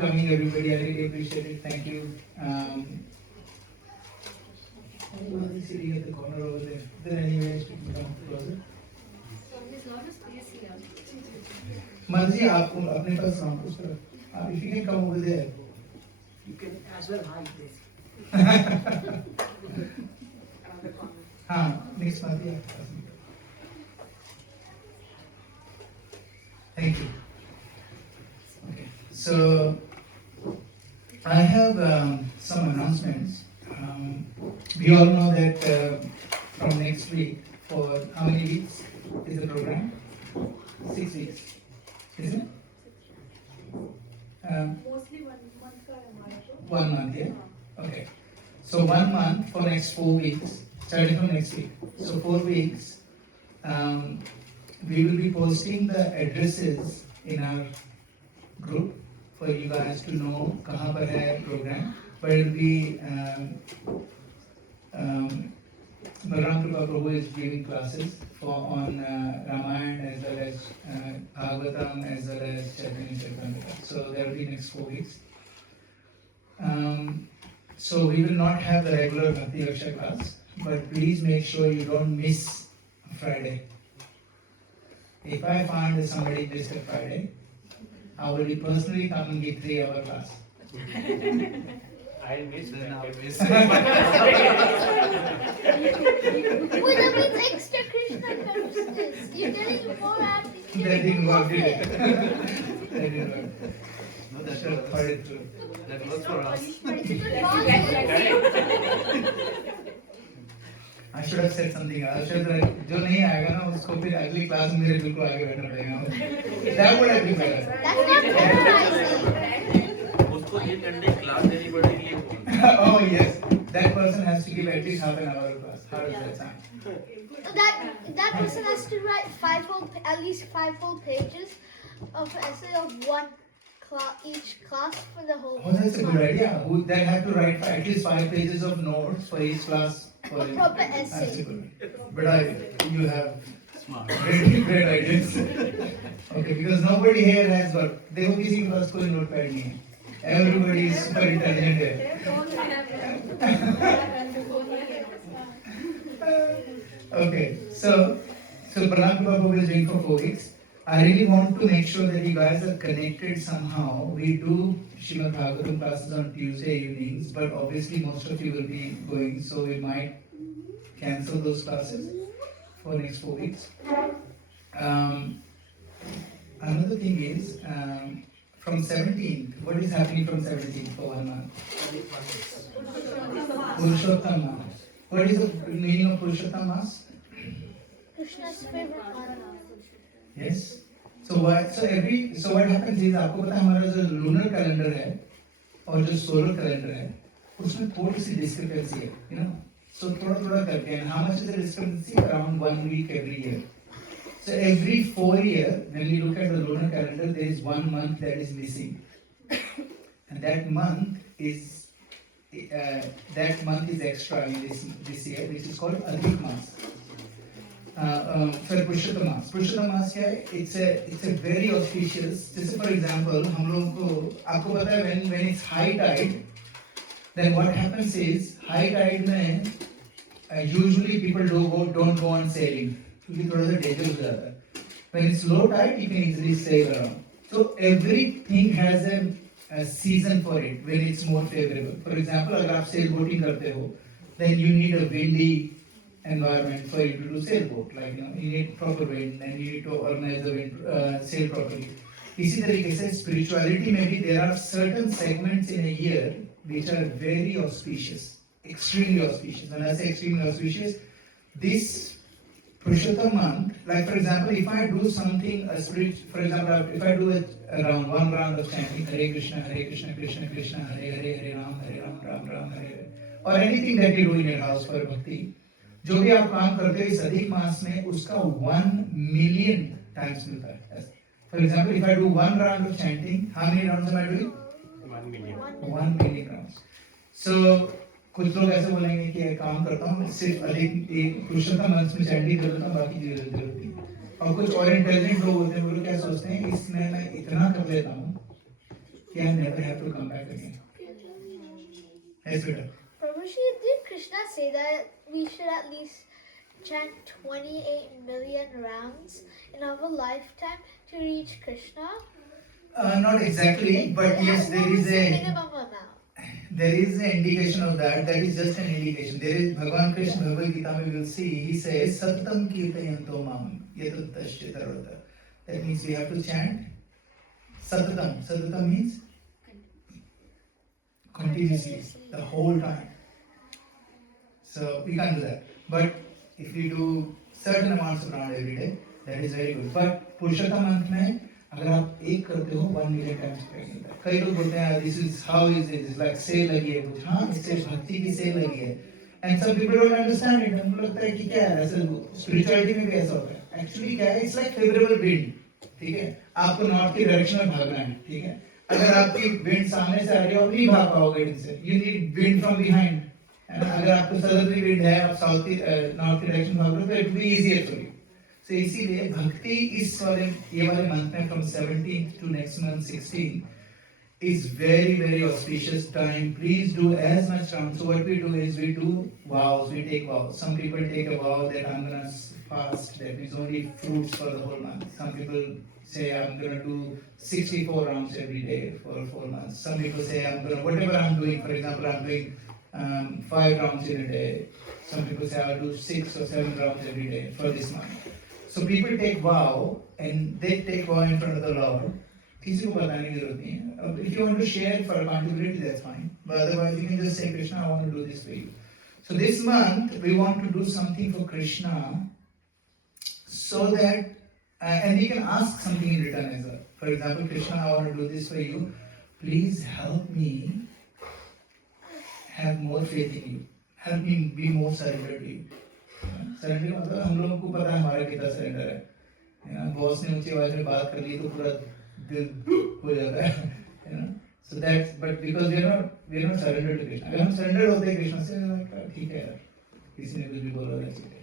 Coming everybody, I really appreciate it. Thank you. Who is sitting at the corner over there? Is there any way to come closer? There's not a space here. Manji, आपको अपने पास काम कुछ करो. If you can come over there. You can as well hide this. हाँ, next month yeah. Thank you. Okay, so I have some announcements. We all know that from next week, for how many weeks is the program? 6 weeks, isn't it? Mostly 1 month का है हमारा show. 1 month, yeah? Okay. So 1 month for next 4 weeks, starting from next week. So 4 weeks, we will be posting the addresses in our group for you guys to know कहाँ पर है program. But it will be Bhagavad Prabhu is giving classes on Ramayana as well as Bhagavatam as well as Chaitanya Charitamrita. So that will be next 4 weeks. So we will not have the regular Bhakti Yaksha class, but please make sure you don't miss Friday. If I find that somebody missed a Friday, I will personally come and give 3-hour class. I'll miss. Then I'll miss. Wait, that means extra Krishna consciousness. You're getting more out. That didn't work, did it? That didn't work. No, that Should have thought it through. That works for us. But it's a good positive. I should have said something. I should have said, जो नहीं आएगा ना उसको फिर अगली class में मेरे बिल्कुल आगे बैठना पड़ेगा. That would have been better. That's not polarizing. उसको 1 घंटे क्लास देनी पड़ेगी. Oh yes, that person has to give at least half an hour of class. How does that sound? So that person has to write at least 5 whole pages of essay of each class for the whole. Oh, that's a good idea. Who then have to write at least 5 pages of notes for each class. For A proper That's a essay. good. But you have Smart. great ideas. Okay, because nobody here has got. देखो किसी के पास कोई notepad नहीं है. Everybody is super intelligent here. Okay, so Pranam Prabhu is doing for 4 weeks. I really want to make sure that you guys are connected somehow. We do Srimad Bhagavatam classes on Tuesday evenings, but obviously most of you will be going, so we might cancel those classes for next 4 weeks. Another thing is, from 17th, what is happening from 17th for 1 month? Purushottam Mass. What is the meaning of Purushottam Mass? Krishna's favorite month. Yes. So what happens is आपको पता है हमारा जो lunar calendar है और जो solar calendar है उसमें थोड़ी सी discrepancy है, you know. So थोड़ा करके and how much is the discrepancy? Around 1 week every year. So every 4 years, when we look at the lunar calendar, there is 1 month that is missing, and that month is extra in this year, which is called Adhik Mas. Purushottam Mas. Purushottam Mas क्या है? It's a very auspicious. जैसे for example, हम लोगों को आपको पता है when it's high tide, then what happens is high tide में usually people don't go on sailing. क्योंकि थोड़ा सा danger हो जाता है. When it's low tide, you can easily sail around. So everything has a season for it when it's more favorable. For example, अगर आप sail boating करते हो, then you need a windy environment for you to do sailboat. Like you need proper wind and you need to organize the wind, sail properly. इसी तरीके से spirituality में भी there are certain segments in a year which are very auspicious, extremely auspicious. When I say extremely auspicious, this Purushottam month, like for example, if I do something, for example, if I do one round of chanting Hare Krishna, Krishna Krishna, Hare Ram, Ram Ram, Hare, or anything that you do in your house for bhakti, जो भी आप काम करते हो इस अधिक मास में उसका 1 million times मिलता है. For example, if I do 1 round of chanting, how many rounds am I doing? 1 million. 1 million rounds. So कुछ लोग ऐसे बोलेंगे कि काम करता हूँ सिर्फ अधिक पुरुषोत्तम मंच में चैंटिंग कर लेता हूँ बाकी चीजें जरूरत नहीं. और कुछ और इंटेलिजेंट लोग होते हैं वो लोग क्या सोचते हैं इसमें मैं इतना कर लेता हूँ कि I never have to come back again. Yes, better. Prabhuji, did Krishna say that we should at least chant 28 million rounds in our lifetime to reach Krishna? Not exactly, but yes, What was the minimum amount? there is an indication of that. That is just an indication. There is Bhagavan Krishna Bhagavad Gita. We will see. He says, "Sattam kirtayanto mam yatatashitarvata." That means we have to chant Satatam. Satatam means continuously, the whole time. So we can't do that. But if we do certain amounts of round every day, that is very good. But Purushottam month में अगर आप एक करते हो 1 million times कर मिलता है. कई लोग बोलते हैं this is how is it? It's like sale लगी है कुछ. हाँ, इससे भक्ति की सेल लगी है. And some people don't understand it. उनको लगता है कि क्या है ऐसे spirituality में भी ऐसा होता है. Actually क्या है? It's like favorable wind. ठीक है? आपको नॉर्थ की डायरेक्शन में भागना है. ठीक है? अगर आपकी विंड सामने से आ रही है आप नहीं भाग पाओगे इनसे. You need wind from behind. अगर आपको सदर्ली विंड है आप साउथ की नॉर्थ की डायरेक्शन भाग रहे हो तो it will be easier for you. So इसीलिए भक्ति इस वाले ये वाले मंथ में from 17th to next month 16 is very auspicious time. Please do as much rounds. So what we do is we do vows. We take vows. Some people take a vow that I'm gonna fast. That means only fruits for the whole month. Some people say I'm gonna do 64 rounds every day for 4 months. Some people say I'm gonna whatever I'm doing. For example, I'm doing 5 rounds in a day. Some people say I'll do 6 or 7 rounds every day for this month. So people take vow and they take vow in front of the Lord. किसी को बताने की जरूरत नहीं है. If you want to share for accountability, that's fine. But otherwise, you can just say, Krishna, I want to do this for you. So this month, we want to do something for Krishna, so that, and we can ask something in return as well. For example, Krishna, I want to do this for you. Please help me have more faith in you. Help me be more surrendered to you. Surrender मतलब हम लोगों को पता है हमारा कितना surrender है. Boss ने ऊंची आवाज में बात कर ली तो पूरा दिल हो जाता है. So that's, but because we are not surrendered to Krishna. अगर हम surrendered होते हैं कृष्ण से ठीक है यार किसी ने कुछ भी बोला that's okay.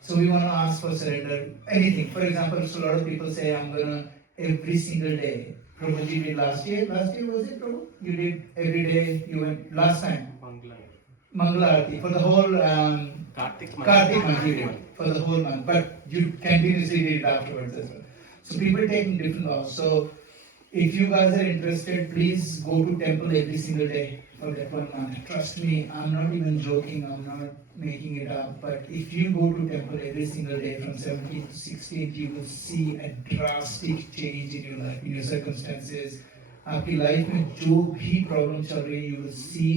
So we want to ask for surrender anything. For example, so a lot of people say I'm gonna every single day. Prabhuji did last year. Last year was it, Prabhu? You did every day. You went last time. Mangala Aarti for the whole Kartik month you did for the whole month, but you continuously did it afterwards as well. So people take different vows. So if you guys are interested, please go to temple every single day for that 1 month. Trust me, I'm not even joking. I'm not making it up. But if you go to temple every single day from 17th to 16th, you will see a drastic change in your life, in your circumstances. आपकी life में जो भी problem चल रही है, you will see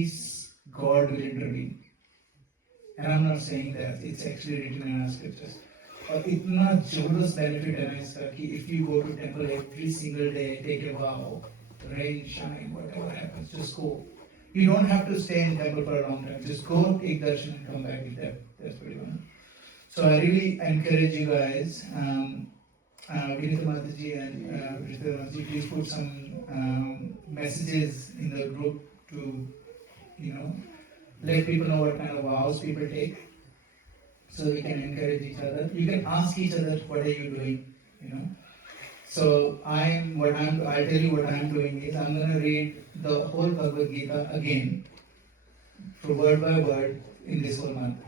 God will intervene. And I'm not saying that, it's actually written in our scriptures. और इतना जबरदस्त बेनिफिट है ना इसका कि if you go to temple every single day, take a vow, rain, shine, whatever happens, just go. You don't have to stay in temple for a long time. Just go, take darshan, and come back with them. That's pretty much. So I really encourage you guys. Vinita Mataji and Rishita Mataji, please put some messages in the group to, let people know what kind of vows people take, so we can encourage each other. You can ask each other, what are you doing, So I'll tell you what I'm doing is, I'm going to read the whole Bhagavad Gita again, word by word, in this whole month.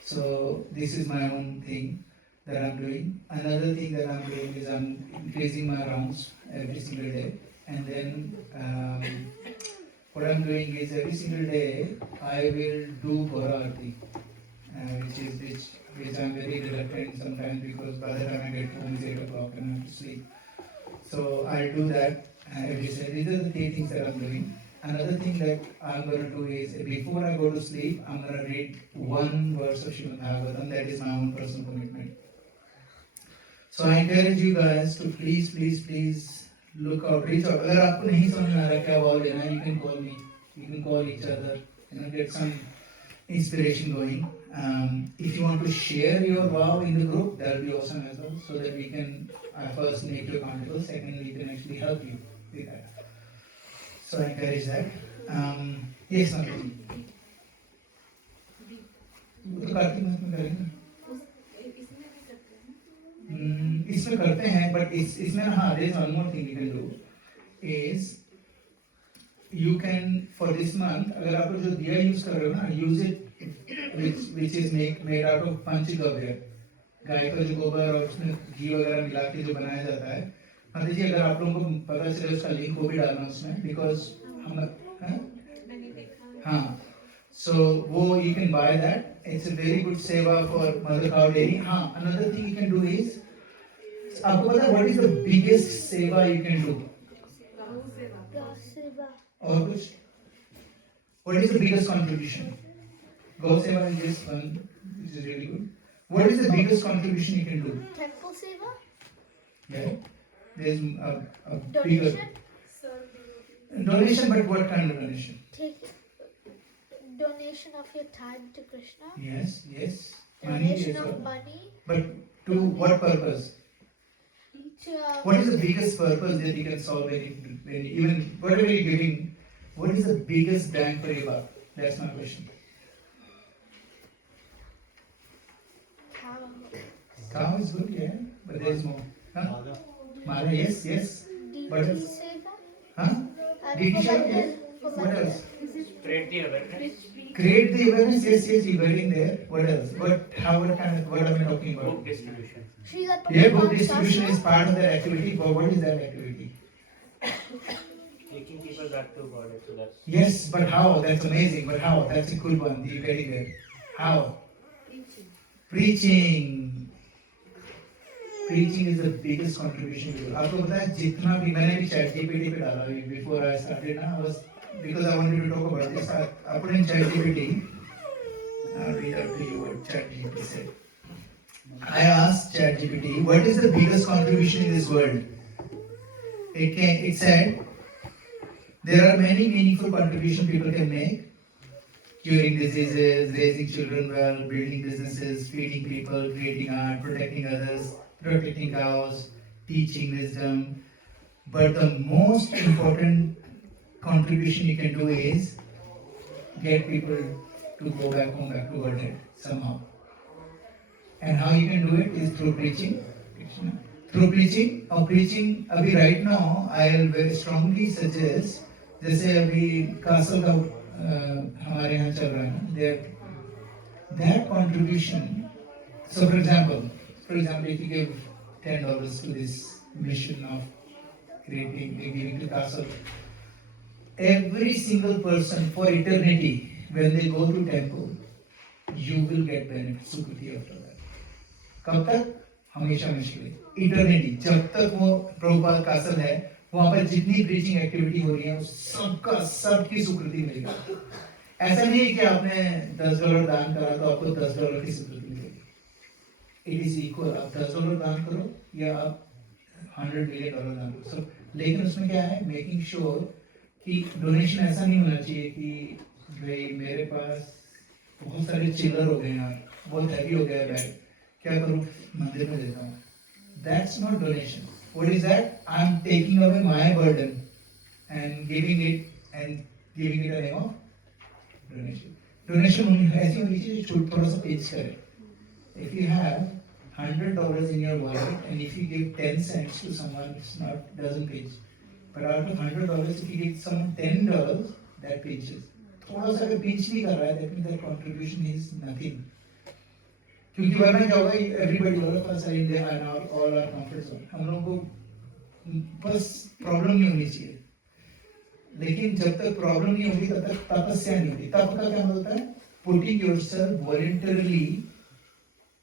So this is my own thing that I'm doing. Another thing that I'm doing is I'm increasing my rounds every single day. And then what I'm doing is every single day I will do Bhagavad, which I'm very reluctant sometimes because by the time I get home it's 8 o'clock and I have to sleep. So I'll do that every day. These are the 3 things that I'm doing. Another thing that I'm going to do is, before I go to sleep, I'm going to read 1 verse of Srimad Bhagavatam. That is my own personal commitment. So I encourage you guys to please look out, reach out. अगर आपको नहीं समझ में आ रहा क्या vow लेना, you can call me. You can call each other. Get some inspiration going. If you want to share your vow in the group, that will be awesome as well. So that we can first make you accountable. Secondly, we can actually help you with that. So I encourage that. Yes, Nandini. तो कार्तिक मास में करेंगे. इसमें करते हैं, but इसमें हाँ, there is one more thing you can do is you can for this month अगर आप लोग जो दिया यूज कर रहे हो ना, use it which is made out of पंचगव्य, गाय का जो गोबर और उसमें घी वगैरह मिला के जो बनाया जाता है। हाँ जी, अगर आप लोगों को पता चले उसका लिंक वो भी डालना उसमें, बिकॉज हम हाँ, so वो you can buy that. It's a very good seva for mother cow dairy. हाँ, another thing you can do is, आपको पता है what is the biggest seva you can do? Gasiva. और कुछ? What is the biggest contribution? Gau seva is just one, which is really good. What is the biggest contribution you can do? Temple Seva. Yeah, there's a bigger Donation. donation, but what kind of donation? Take donation of your time to Krishna. Yes, yes. Donation is of what? money But to what purpose? to What is the biggest purpose that you can solve when even whatever you're giving? What is the biggest bang for your buck? That's my question. cow. Cow is good, yeah, but there's more. Huh? Mala, yes, yes. What DT else? Seva. Huh? And DT for Seva, like yes. for What like else? Spread the awareness. Create the awareness, yes, yes, you're getting there. What else? What am I talking about? Book distribution. Srila Yeah, book Prabhupada distribution is Shastra. part of that activity, but what is that activity? Taking people back to God. So that's Yes, but how? That's amazing, but how? That's a cool one, you're getting there. How? Preaching. Preaching is the biggest contribution to it. आपको पता है जितना भी मैंने भी chat GPT पे डाला before I started ना, I was because I wanted to talk about this. I put in chat GPT. I'll read out to you what chat GPT said. I asked chat GPT, what is the biggest contribution in this world? It said there are many meaningful contributions people can make: curing diseases, raising children well, building businesses, feeding people, creating art, protecting others, protecting cows, teaching wisdom. But the most important contribution you can do is get people to go back home, back to Godhead somehow. And how you can do it is through preaching. Through preaching, or preaching, अभी right now, I'll very strongly suggest, जैसे अभी castle का हमारे यहाँ चल रहा है ना, that contribution. So for example, if you give $10 to this mission of giving to castle, every single person for eternity, when they go to temple, you will get benefit, sukriti after that. कब तक? हमेशा हमेशा के लिए, eternity, जब तक वो Prabhupada castle है, वहाँ पर जितनी प्रीचिंग एक्टिविटी हो रही है, सबका सबकी स्वीकृति मिलेगी। ऐसा नहीं है कि आपने $10 दान करा तो आपको $10 की स्वीकृति मिलेगी। इट इज इक्वल, आप $10 दान करो या आप $100 million दान करो, सब। लेकिन उसमें क्या है, मेकिंग श्योर कि डोनेशन ऐसा नहीं होना चाहिए कि भाई मेरे पास बहुत सारे चिल्लर हो गए हैं, बहुत हैवी हो गया है बैग, क्या करूं, मंदिर में देता हूं। That's not donation. What is that? I'm taking away my burden and giving it a name of donation. Donation ऐसी होनी चाहिए जो थोड़ा सा पेच करे. If you have $100 in your wallet and if you give 10 cents to someone, doesn't pinch. But out of $100, if you give someone $10, that pinches. थोड़ा सा अगर pinch नहीं कर रहा है, that means that contribution is nothing. क्योंकि वरना क्या होगा, everybody all of us are in there and all our comfort zone. हम लोगों को बस प्रॉब्लम नहीं होनी चाहिए, लेकिन जब तक प्रॉब्लम नहीं होगी तब तक तपस्या नहीं होती। तप का क्या मतलब है? Putting yourself voluntarily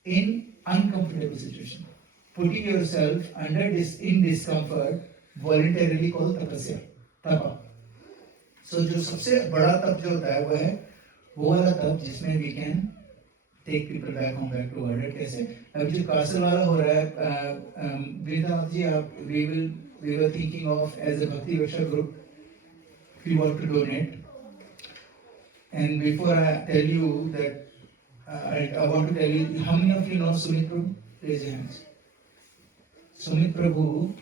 in uncomfortable situation, putting yourself in discomfort voluntarily called tapasya, tapa. So जो सबसे बड़ा तप जो होता है वो वाला तप जिसमें we can take people back home, back to order. कैसे? अभी जो कासल वाला हो रहा है, वीरदास जी, आप we were thinking of as a Bhakti Vaksha group, we want to donate. And before I tell you that, I want to tell you, how many of you know Sumit Prabhu? Raise your hands. Sumit Prabhu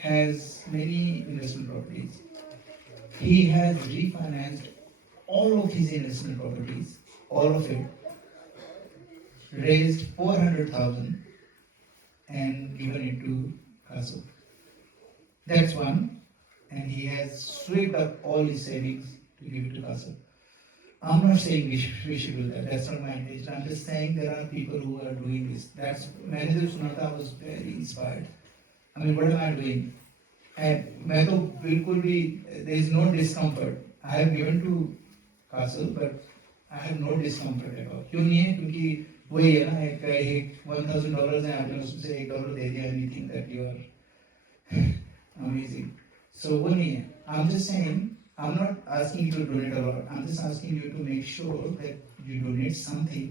has many investment properties. He has refinanced all of his investment properties, all of it, raised 400,000 and given it to Kasu. That's one. and he has swept up all his savings to give it to Casa. I'm not saying we should do that. That's not my intention. I'm just saying there are people who are doing this. That's Manager Sunata was very inspired. I mean, what am I doing? And मैं तो बिल्कुल भी there is no discomfort. I have given to Castle, but I have no discomfort at all. क्यों नहीं है? क्योंकि वही है ना एक $1,000 है आपने उसमें से $1 दे दिया and you think that you are amazing. So वो नहीं है. I'm just saying I'm not asking you to donate a lot. I'm just asking you to make sure that you donate something.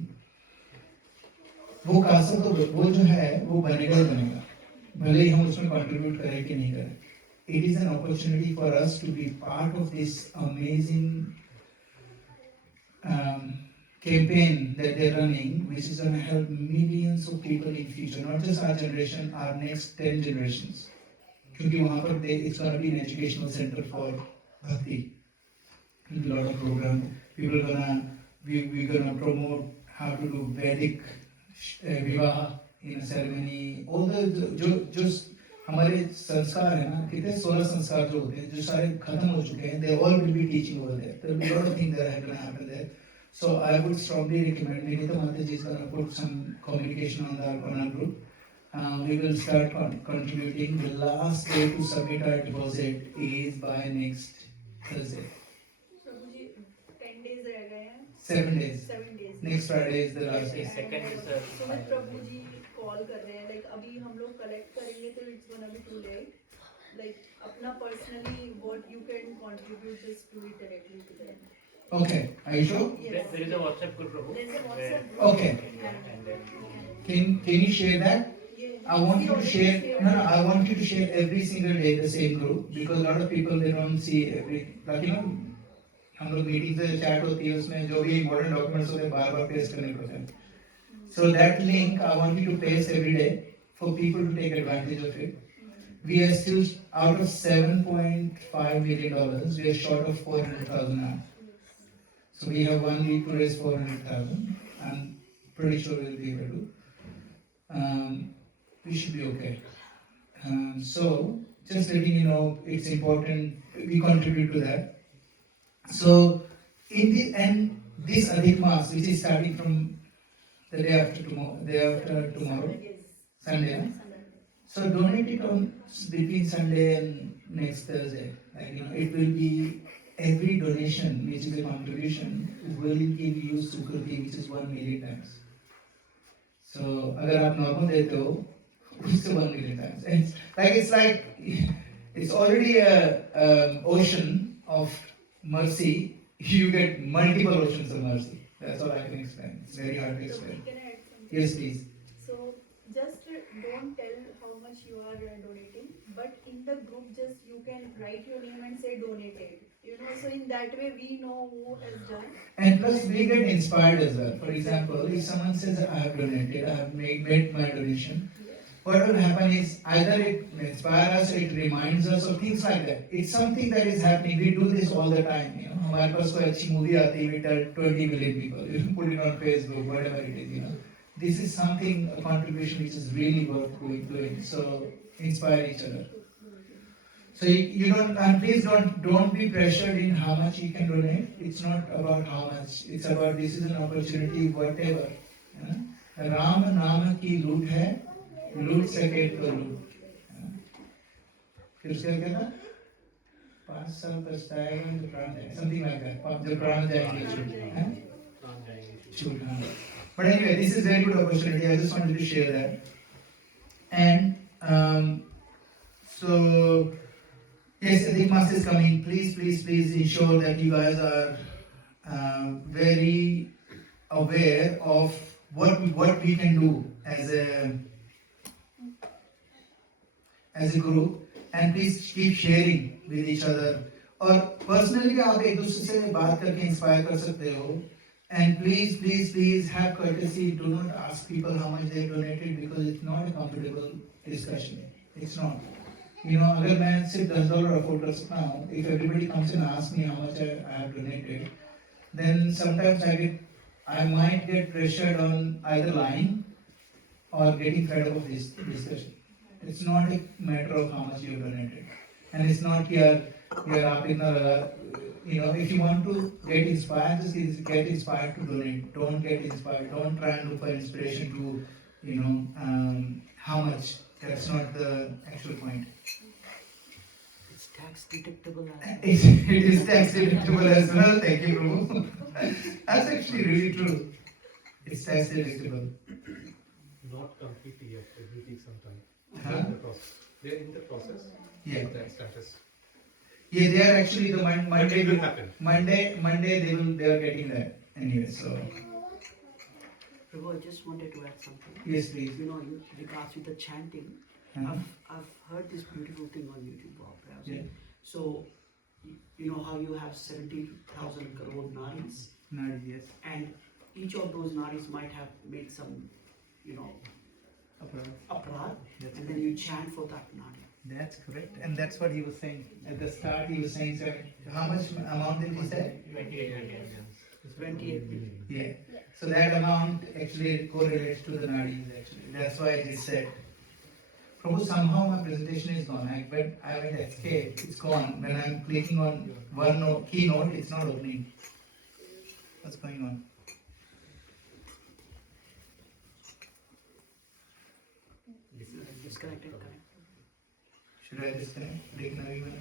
वो Castle तो वो जो है वो बनेगा ही बनेगा. भले ही हम उसमें contribute करें कि नहीं करें. It is an opportunity for us to be part of this amazing campaign that they're running, which is going to help millions of people in future, not just our generation, our next 10 generations. क्योंकि वहाँ पर it's going to be an educational center for bhakti. A lot of program. People are we're gonna promote how to do Vedic vivaha in a ceremony. All the जो हमारे संस्कार है ना कितने 16 संस्कार जो होते हैं जो सारे खत्म हो चुके हैं they all will be teaching over there. There will be a lot of things that are going to happen there. So I would strongly recommend. Nidita Mataji is going to put some communication on our group. We will start contributing. The last day to submit our deposit is by next Thursday. Prabhu ji 10 days रह गए हैं. 7 days. 7 days. Next Friday is the last day. Second is the Sumit Prabhu ji call कर रहे हैं like अभी हम लोग collect करेंगे तो it's gonna be too late. Like अपना personally what you can contribute just do it directly to them. Okay. Are you sure? Yes. there is a WhatsApp group. Prabhu, There's a where- WhatsApp group. Okay. And then Can you share that? Yeah. I want you to share. Yeah. No. I want you to share every single day the same group because a lot of people they don't see every like हम लोग meeting से chat होती है उसमें जो भी important documents होते हैं बार-बार पेस्ट करने को होता है. So that link I want you to paste every day for people to take advantage of it. We are still out of $7.5 million. We are short of 400,000 now. So we have 1 week to raise 400,000. I'm pretty sure we'll be able to. We should be okay. So just letting you know, it's important. We contribute to that. So in the end, this Adhik Maas, which is starting from the day after tomorrow, Sunday. Huh? So donate it on between Sunday and next Thursday. Like it will be every donation, which is a contribution, will give you Sukriti, which is 1 million times. So अगर आप normal देते हो, उससे 1 million times. It's already a ocean of mercy. You get multiple oceans of mercy. That's all I can explain. It's very hard to So explain. can I add something? Yes, please. So just don't tell how much you are donating, but in the group just you can write your name and say donated. So in that way we know who has done. And plus, we get inspired as well. For example, if someone says, I have donated, I have made my donation, what will happen is either it inspires us, it reminds us of things like that. It's something that is happening. We do this all the time. हमारे पास कोई अच्छी movie आती है, we tell 20 million people, you put it on Facebook, whatever it is. This is something, a contribution which is really worth doing. So inspire each other. So you don't, and please don't be pressured in how much you can donate. It's not about how much. It's about this is an opportunity, whatever. Ram नाम की लूट है, लूट सके तो लूट. फिर उसके क्या था? 5 साल पछताएगा तो प्राण जाएगा. Something like that. जब प्राण जाएंगे छूट. But anyway, this is very good opportunity. I just wanted to share that. And so. Yes, Adhik Maas is coming. Please ensure that you guys are very aware of what we can do as a group, and please keep sharing with each other. और personally आप एक दूसरे से बात करके inspire कर सकते हो. And please have courtesy. Do not ask people how much they donated because it's not a comfortable discussion. It's not. अगर मैं सिर्फ $10 अफोर्ड कर सकता हूँ, if everybody comes and asks me how much I have donated, then sometimes I might get pressured on either lying or getting fed up of this discussion. It's not a matter of how much you have donated. and it's not your up in the, if you want to get inspired, just get inspired to donate. Don't get inspired. Don't try and look for inspiration to, how much. That's not the actual point. It's tax detectable as well. It is tax deductible as well. Thank you, Prabhu. That's actually really true. It's tax deductible. Not completely yet. It will take some time. Huh? They're in the process. Yeah. Of that status. Yeah, they are actually the Monday. It will happen. Monday they are getting that anyway. So Prabhu, I just wanted to add something. yes, please. You know, in regards to the chanting, Uh-huh. I've heard this beautiful thing on YouTube, Bob. Yeah. So, you know how you have 70,000 crore nadis, No, yes. and each of those nadis might have made some, aparad, That's and then you chant for that nadi. That's correct, and that's what he was saying at the start. He was saying, how much amount did he say? 28 billion. Yeah. So that amount actually correlates to the nadis. Actually, that's why I just said. Prabhu, somehow my presentation is gone. I went escape. It's gone. When I'm clicking on one keynote, it's not opening. What's going on? Disconnected, connect. Should I disconnect? Like now even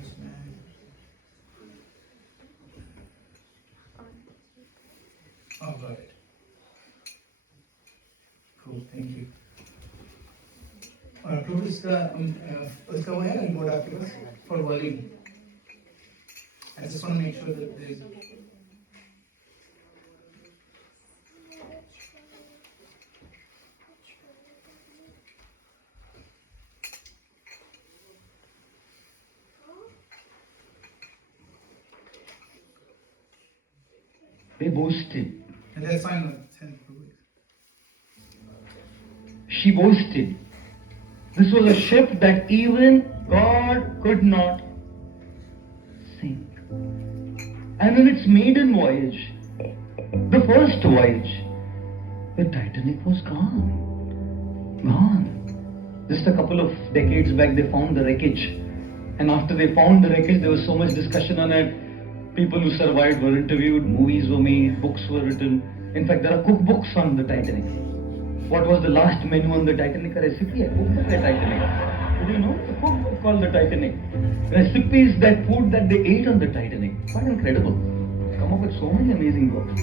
Oh, got it. Cool, thank you. Prabhu, उसका वो है remote आपके पास for volume. I just want to make sure that there is. They boasted. And that's fine. Send Prabhu. She boasted. This was a ship that even God could not sink. And in its maiden voyage, the first voyage, the Titanic was gone. Gone. Just a couple of decades back, they found the wreckage. And after they found the wreckage, there was so much discussion on it. People who survived were interviewed, movies were made, books were written. In fact, there are cookbooks on the Titanic. What was the last menu on the Titanic? A recipe, a cookbook, the Titanic. Did you know? A cookbook called the Titanic. Recipes, that food that they ate on the Titanic. Quite incredible. They come up with so many amazing books.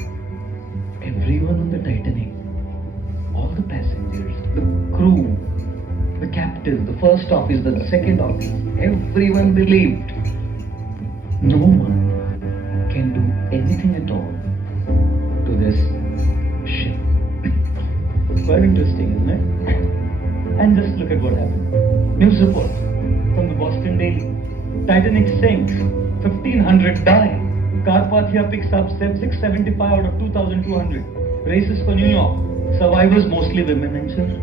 Everyone on the Titanic, all the passengers, the crew, the captain, the first officer, the second officer, everyone believed no one can do anything at all to this ship. Quite interesting, isn't it? And just look at what happened. News report from the Boston Daily. Titanic sinks, 1,500 die. Carpathia picks up 675 out of 2,200. Races for New York. Survivors mostly women and children.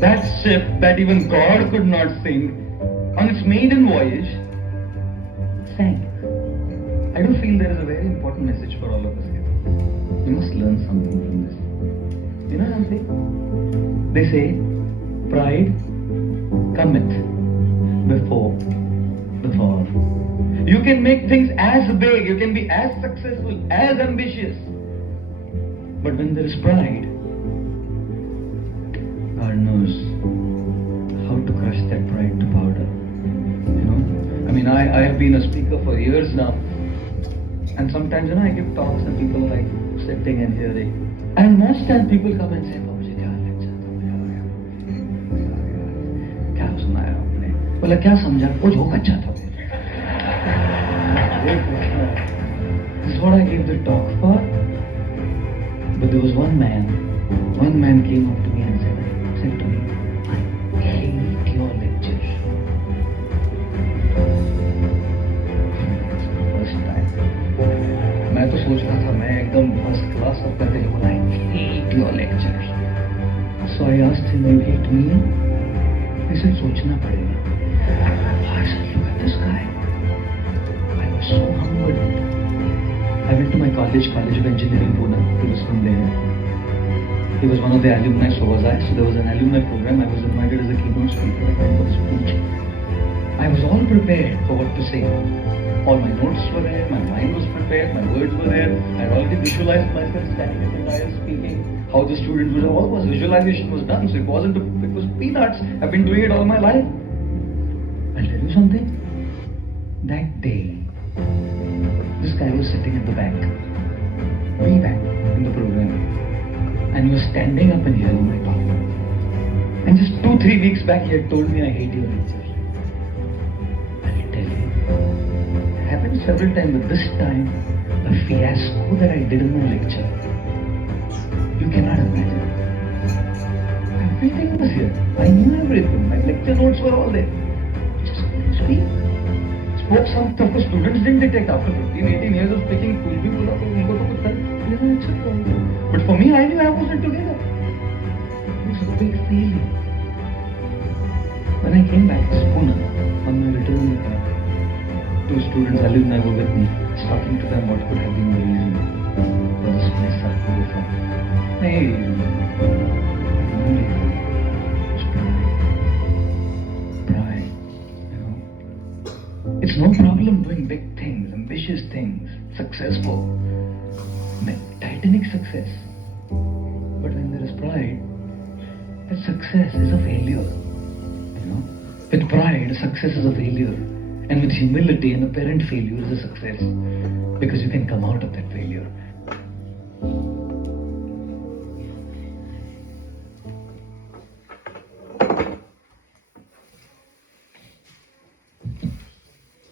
That ship that even God could not sink, on its maiden voyage, sank. I do feel there is a very important message for all of us here. We must learn something from this. You know what I'm saying? They say, pride cometh before the fall. You can make things as big, you can be as successful, as ambitious. But when there is pride, God knows how to crush that pride to powder. You know? I mean, I have been a speaker for years now. And sometimes, I give talks and people are like sitting and hearing. And most times people come and say, "Babuji, क्या lecture था? क्या सुनाया आपने?" बोला, "क्या समझा? कुछ हो अच्छा था." This is what I gave the talk for. But there was one man came up to me and said to me, "I hate your lecture." First time. मैं तो सोच रहा था मैं एकदम फर्स्ट क्लास अब करके बोला, "I hate your lectures." So I asked him, "You hate me?" He said, "सोचना पड़ेगा." I said, "Look at this guy." I was so humbled. I went to my college of engineering, Pune. He was from there. He was one of the alumni, so was I. So there was an alumni program. I was invited as a keynote speaker. I went for the speech. I was all prepared for what to say. All my notes were there, my mind was prepared, my words were there. I had already visualized myself standing at the dais speaking, how the students would, all was visualization was done, so it was peanuts. I've been doing it all my life. I'll tell you something. That day, this guy was sitting at the back, way back in the program, and he was standing up and hearing my talk. And just 2-3 weeks back, he had told me, I hate your lecture. And I tell you, it happened several times, but this time, the fiasco that I did in my lecture, you cannot imagine. Everything was here. I knew everything. My lecture notes were all there. Just couldn't speak. Spoke some stuff the students didn't detect after 15-18 years of speaking. कुछ भी बोला तो उनको तो कुछ था. But for me, I knew I wasn't together. It was a big failure. When I came back to Pune on my return in the car, 2 students, Ali and I, were with me, talking to them what could have been the reason for this mess up to go from. Hey, only it's pride, you know. It's no problem doing big things, ambitious things, successful, titanic success. But when there is pride, that success is a failure. You know, with pride, success is a failure, and with humility, an apparent failure is a success, because you can come out of that failure.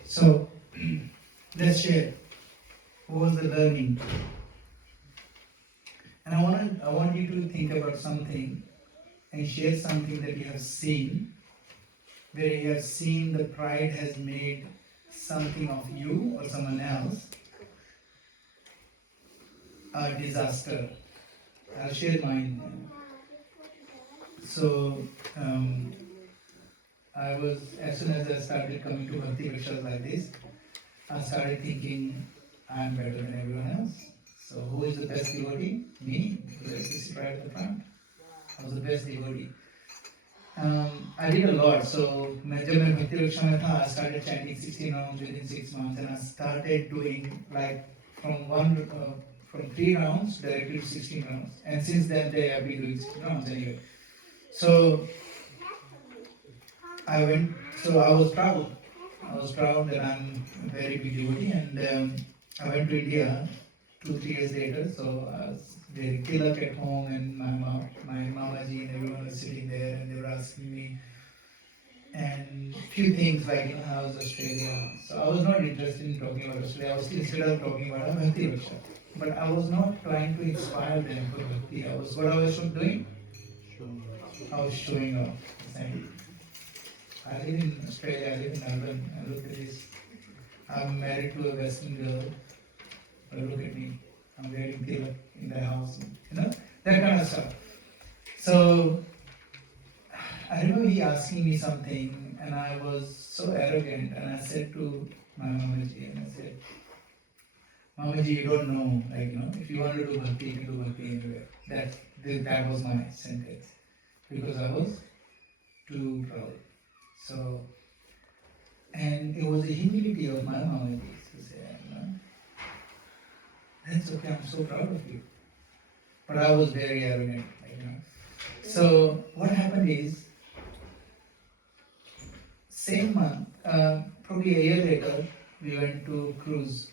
So, let's share. What was the learning? And I want you to think about something and share something that you have seen, where you have seen the pride has made something of you or someone else a disaster. I'll share mine. So, as soon as I started coming to Bhakti workshops like this, I started thinking, I'm better than everyone else. So who is the best devotee? Me, because I used to sit right at the front. I was the best devotee. I did a lot. So when I was Bhakti Raksha mein tha, I started chanting 16 rounds within 6 months, and I started doing like from 3 rounds directly to 16 rounds. And since that day, I've been doing 16 rounds anyway. So I was proud. I was proud that I'm a very big devotee, and I went to India 2-3 years later. So I was very tilak at home, and my mamaji and everyone was sitting there, and they were asking me and few things like, how was Australia. So I was not interested in talking about Australia. I was instead of talking about a Bhakti workshop. But I was not trying to inspire them for Bhakti. What I was doing? I was showing off. Saying, I live in Australia, I live in Melbourne, I look at this. I'm married to a Western girl, but look at me. I'm wearing tilak in the house, that kind of stuff. So, I remember he asking me something, and I was so arrogant, and I said to my Mamaji, and I said, Mamaji, you don't know, if you want to do bhakti, you can do bhakti anywhere. That was my sentence, because I was too proud. So, and it was the humility of my Mamaji to say, that's okay, I'm so proud of you. But I was very arrogant, So, what happened is, same month, probably a year later, we went to cruise.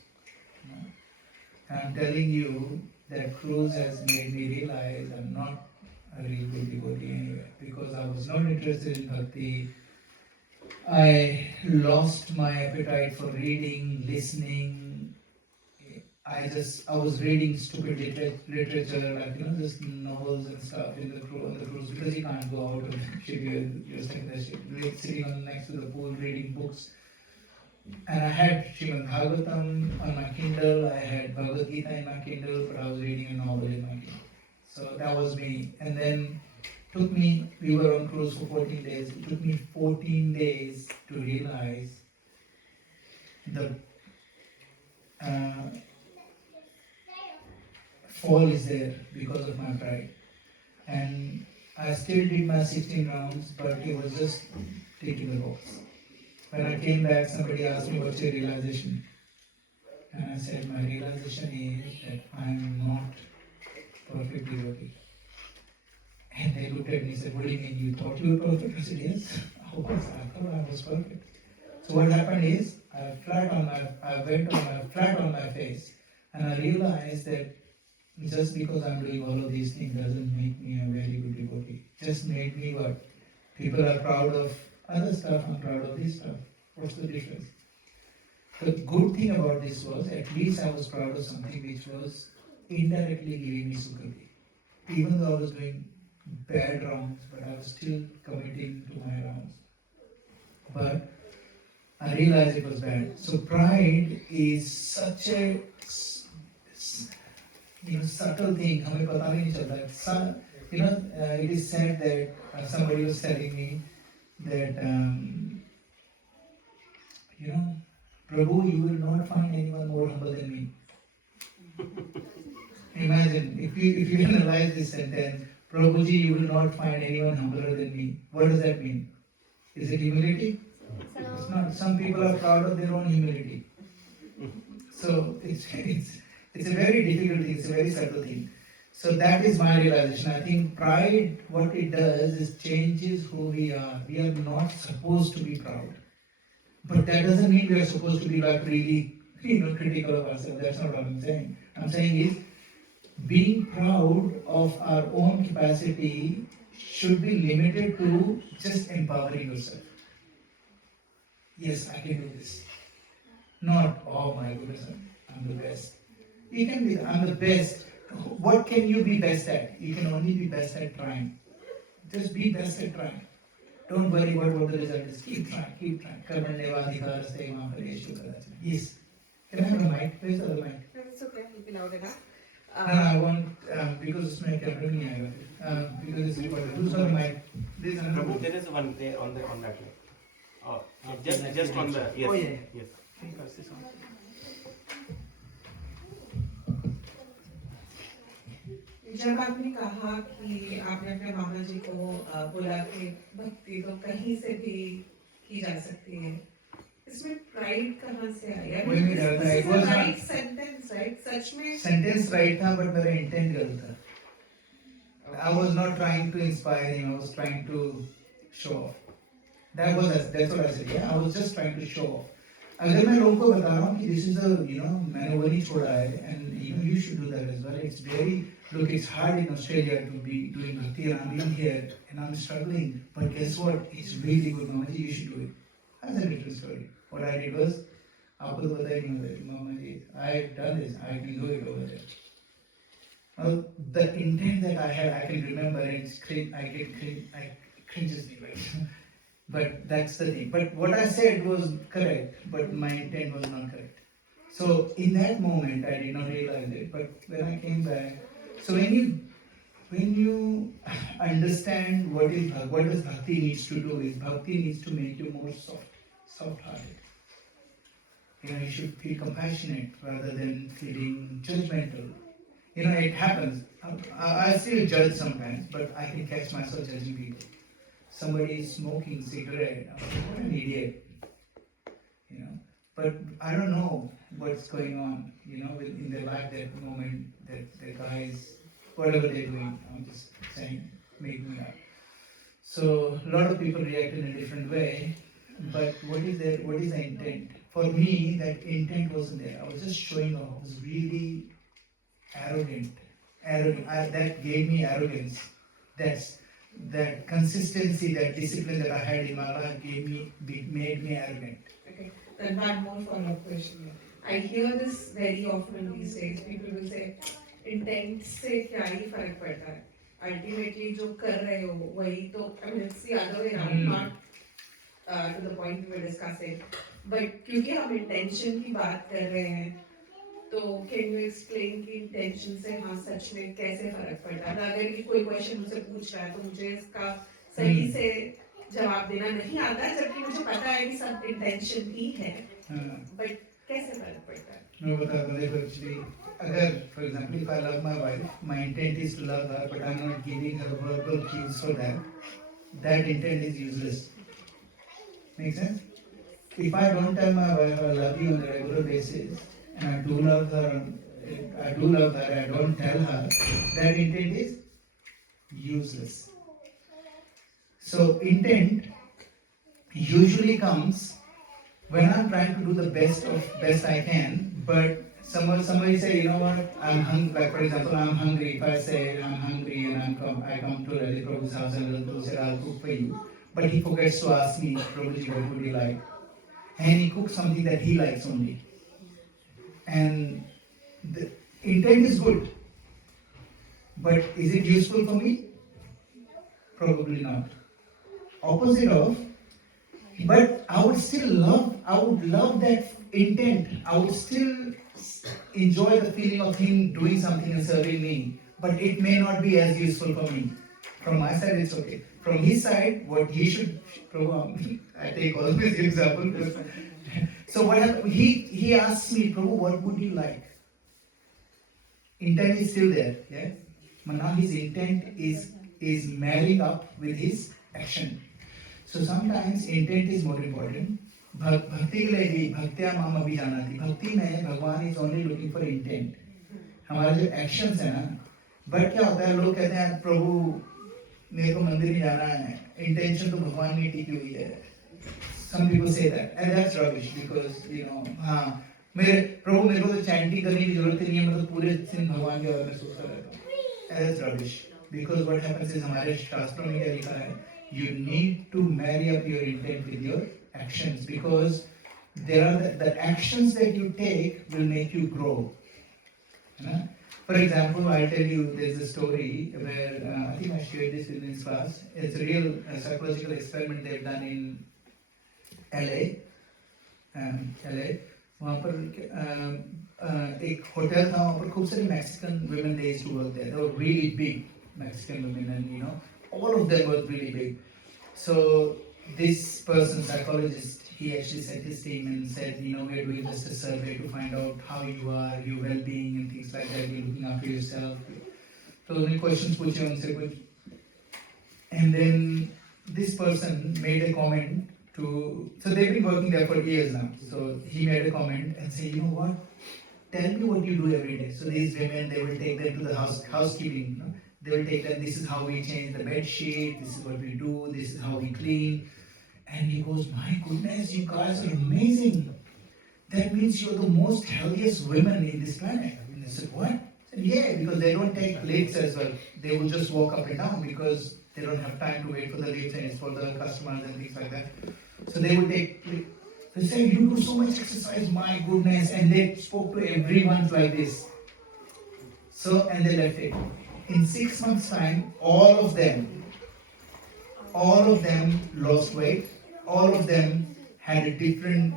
I'm telling you that cruise has made me realize I'm not a real good devotee anyway, because I was not interested in bhakti. I lost my appetite for reading, listening. I was reading stupid literature, just novels and stuff on the cruise, because you can't go out and you're sitting there, sitting next to the pool reading books. And I had Srimad Bhagavatam on my Kindle, I had Bhagavad Gita in my Kindle, but I was reading a novel in my Kindle. So that was me. And then we were on cruise for 14 days. It took me 14 days to realize the fall is there because of my pride. And I still did my 16 rounds, but it was just ticking the box. When I came back, somebody asked me, what's your realization? And I said, my realization is that I am not perfect devotee. And they looked at me and said, what do you mean? You thought you were perfect? I said, yes. I thought I was perfect. So what happened is, I went flat on my face, and I realized that just because I'm doing all of these things doesn't make me a very good devotee. Just made me what? People are proud of other stuff, I'm proud of this stuff. What's the difference? The good thing about this was, at least I was proud of something which was indirectly giving me sukati. Even though I was doing bad wrongs, but I was still committing to my wrongs. But I realized it was bad. So pride is such a subtle thing. हमें पता भी नहीं चलता. It is said that somebody was telling me that Prabhu, you will not find anyone more humble than me. Imagine if you analyze this sentence, Prabhuji, you will not find anyone humbler than me. What does that mean? Is it humility? It's not. Some people are proud of their own humility. So it's a very difficult thing. It's a very subtle thing. So that is my realization. I think pride, what it does is changes who we are. We are not supposed to be proud, but that doesn't mean we are supposed to be like really, critical of ourselves. That's not what I'm saying. I'm saying is being proud of our own capacity should be limited to just empowering yourself. Yes, I can do this. Not, oh my goodness, I'm the best. You can be, I'm the best. What can you be best at? You can only be best at trying. Just be best at trying. Don't worry about what the result is. Keep trying, keep trying. Yes. Can I have a mic? Where's the other mic? No, it's okay. It'll be loud enough. No, I want, because my camera nahi aayega. Because it's recorded. Who's on the mic? This is another Prabhu, one. there is one there on that line. Oh, just on the yes. Oh, yeah. Yes. जब आपने कहा कि आपने अपने मामा जी को बोला कि भक्ति तो कहीं से भी की जा सकती है, इसमें प्राइड कहाँ से आया? कोई नहीं डरता है. It was not right sentence, right? सच में sentence right था, but मेरा intent गलत था. I was not trying to inspire him. I was trying to show off. That's what I said. Yeah, I was just trying to show off. अगर मैं लोगों को बता रहा हूँ कि this is a मैंने वो नहीं छोड़ा है, and you should do that as well. It's very it's hard in Australia to be doing bhakti, and I'm being here and I'm struggling. But guess what? It's really good, Mama ji. You should do it. That's a different story. What I did was, आपको तो पता ही नहीं होता, Mama ji, I've done this. I can do it over there. Now, the intent that I had, I can remember, and I cringes me, right? But that's the thing. But what I said was correct, but my intent was not correct. So in that moment, I did not realize it. But when I came back, so when you understand what does bhakti needs to do is bhakti needs to make you more soft-hearted. You should feel compassionate rather than feeling judgmental. It happens. I still judge sometimes, but I can catch myself judging people. Somebody is smoking cigarette. I'm like, what an idiot. But I don't know what's going on, in their life that moment that the guys, whatever they're doing, I'm just saying, make me laugh. So a lot of people react in a different way, but what is the intent? For me, that intent wasn't there. I was just showing off. I was really arrogant. That gave me arrogance. That consistency, that discipline that I had in my life made me arrogant. Okay, then one more follow-up question. I hear this very often these days. People will say, intent से क्या ही फर्क पड़ता है? Ultimately जो कर रहे हो वही तो, I mean it's the other way around, not to the point we were discussing. But क्योंकि हम intention की बात कर रहे हैं, तो can you explain कि intention से हाँ सच में कैसे फर्क पड़ता है? अगर ये कोई question मुझसे पूछ रहा है तो मुझे इसका सही से जवाब देना नहीं आता, जबकि मुझे पता है कि सब intention ही है, but कैसे फर्क पड़ता है? मैं बताता हूँ. देखो, actually, अगर for example if I love my wife, my intent is to love her, but I'm not giving her verbal cues for that. That intent is useless. Make sense? if I don't tell my wife I love you on a regular basis, and I do love her, I don't tell her, that intent is useless. So intent usually comes when I'm trying to do the best I can, but somebody say, you know what, I'm hungry. Like for example, I'm hungry. If I say I'm hungry and I come to Radhi Prabhu's house and Radhi Prabhu said, I'll cook for you, but he forgets to ask me, Prabhuji, what would you like? And he cooks something that he likes only. And the intent is good, but is it useful for me? Probably not. Opposite of, but I would love that intent. I would still enjoy the feeling of him doing something and serving me, but it may not be as useful for me. From my side, it's okay. From his side, what he should, Prabhu, I take always the example. So what happened? He asks me, Prabhu, what would you like? Intent is still there, yeah. But now his intent is marrying up with his action. So sometimes intent is more important. भक्ति के लिए भी भक्तिया माम अभी जाना थी. भक्ति में भगवान is only looking for intent. हमारे जो actions है ना, बट क्या होता है लोग कहते हैं प्रभु मेरे को मंदिर में जाना है, intention तो भगवान में टिकी हुई है. Some people say that, and that's rubbish because हाँ मेरे प्रभु मेरे को तो चैंटिंग करने की जरूरत नहीं है, मैं तो पूरे दिन भगवान के बारे में सोचता रहता हूँ. That's rubbish because what happens is हमारे शास्त्रों में क्या लिखा है? You need to marry up your intent with your actions because there are the actions that you take will make you grow. For example, I'll tell you there's a story where I think I shared this in this class. It's a real psychological experiment they've done in LA. वहाँ पर एक hotel था, वहाँ पर खूब सारी Mexican women they used to work there. They were really big Mexican women, and all of them were really big. So this person, psychologist, he actually sent his team and said, we're doing just a survey to find out how you are, your well-being and things like that. You're looking after yourself. So the questions पूछे उनसे कुछ, and then this person made a comment to. So they've been working there for years now. So he made a comment and said, you know what? Tell me what you do every day. So these women, they will take them to the housekeeping. They will take them, this is how we change the bed sheet, this is what we do, this is how we clean. And he goes, my goodness, you guys are amazing. That means you're the most healthiest women in this planet. And I said, what? I said, yeah, because they don't take lifts as well. They will just walk up and down because they don't have time to wait for the lifts and it's for the customers and things like that. So they would take, they say, you do so much exercise, my goodness. And they spoke to everyone like this. So, and they left it. In 6 months' time, all of them lost weight. All of them had a different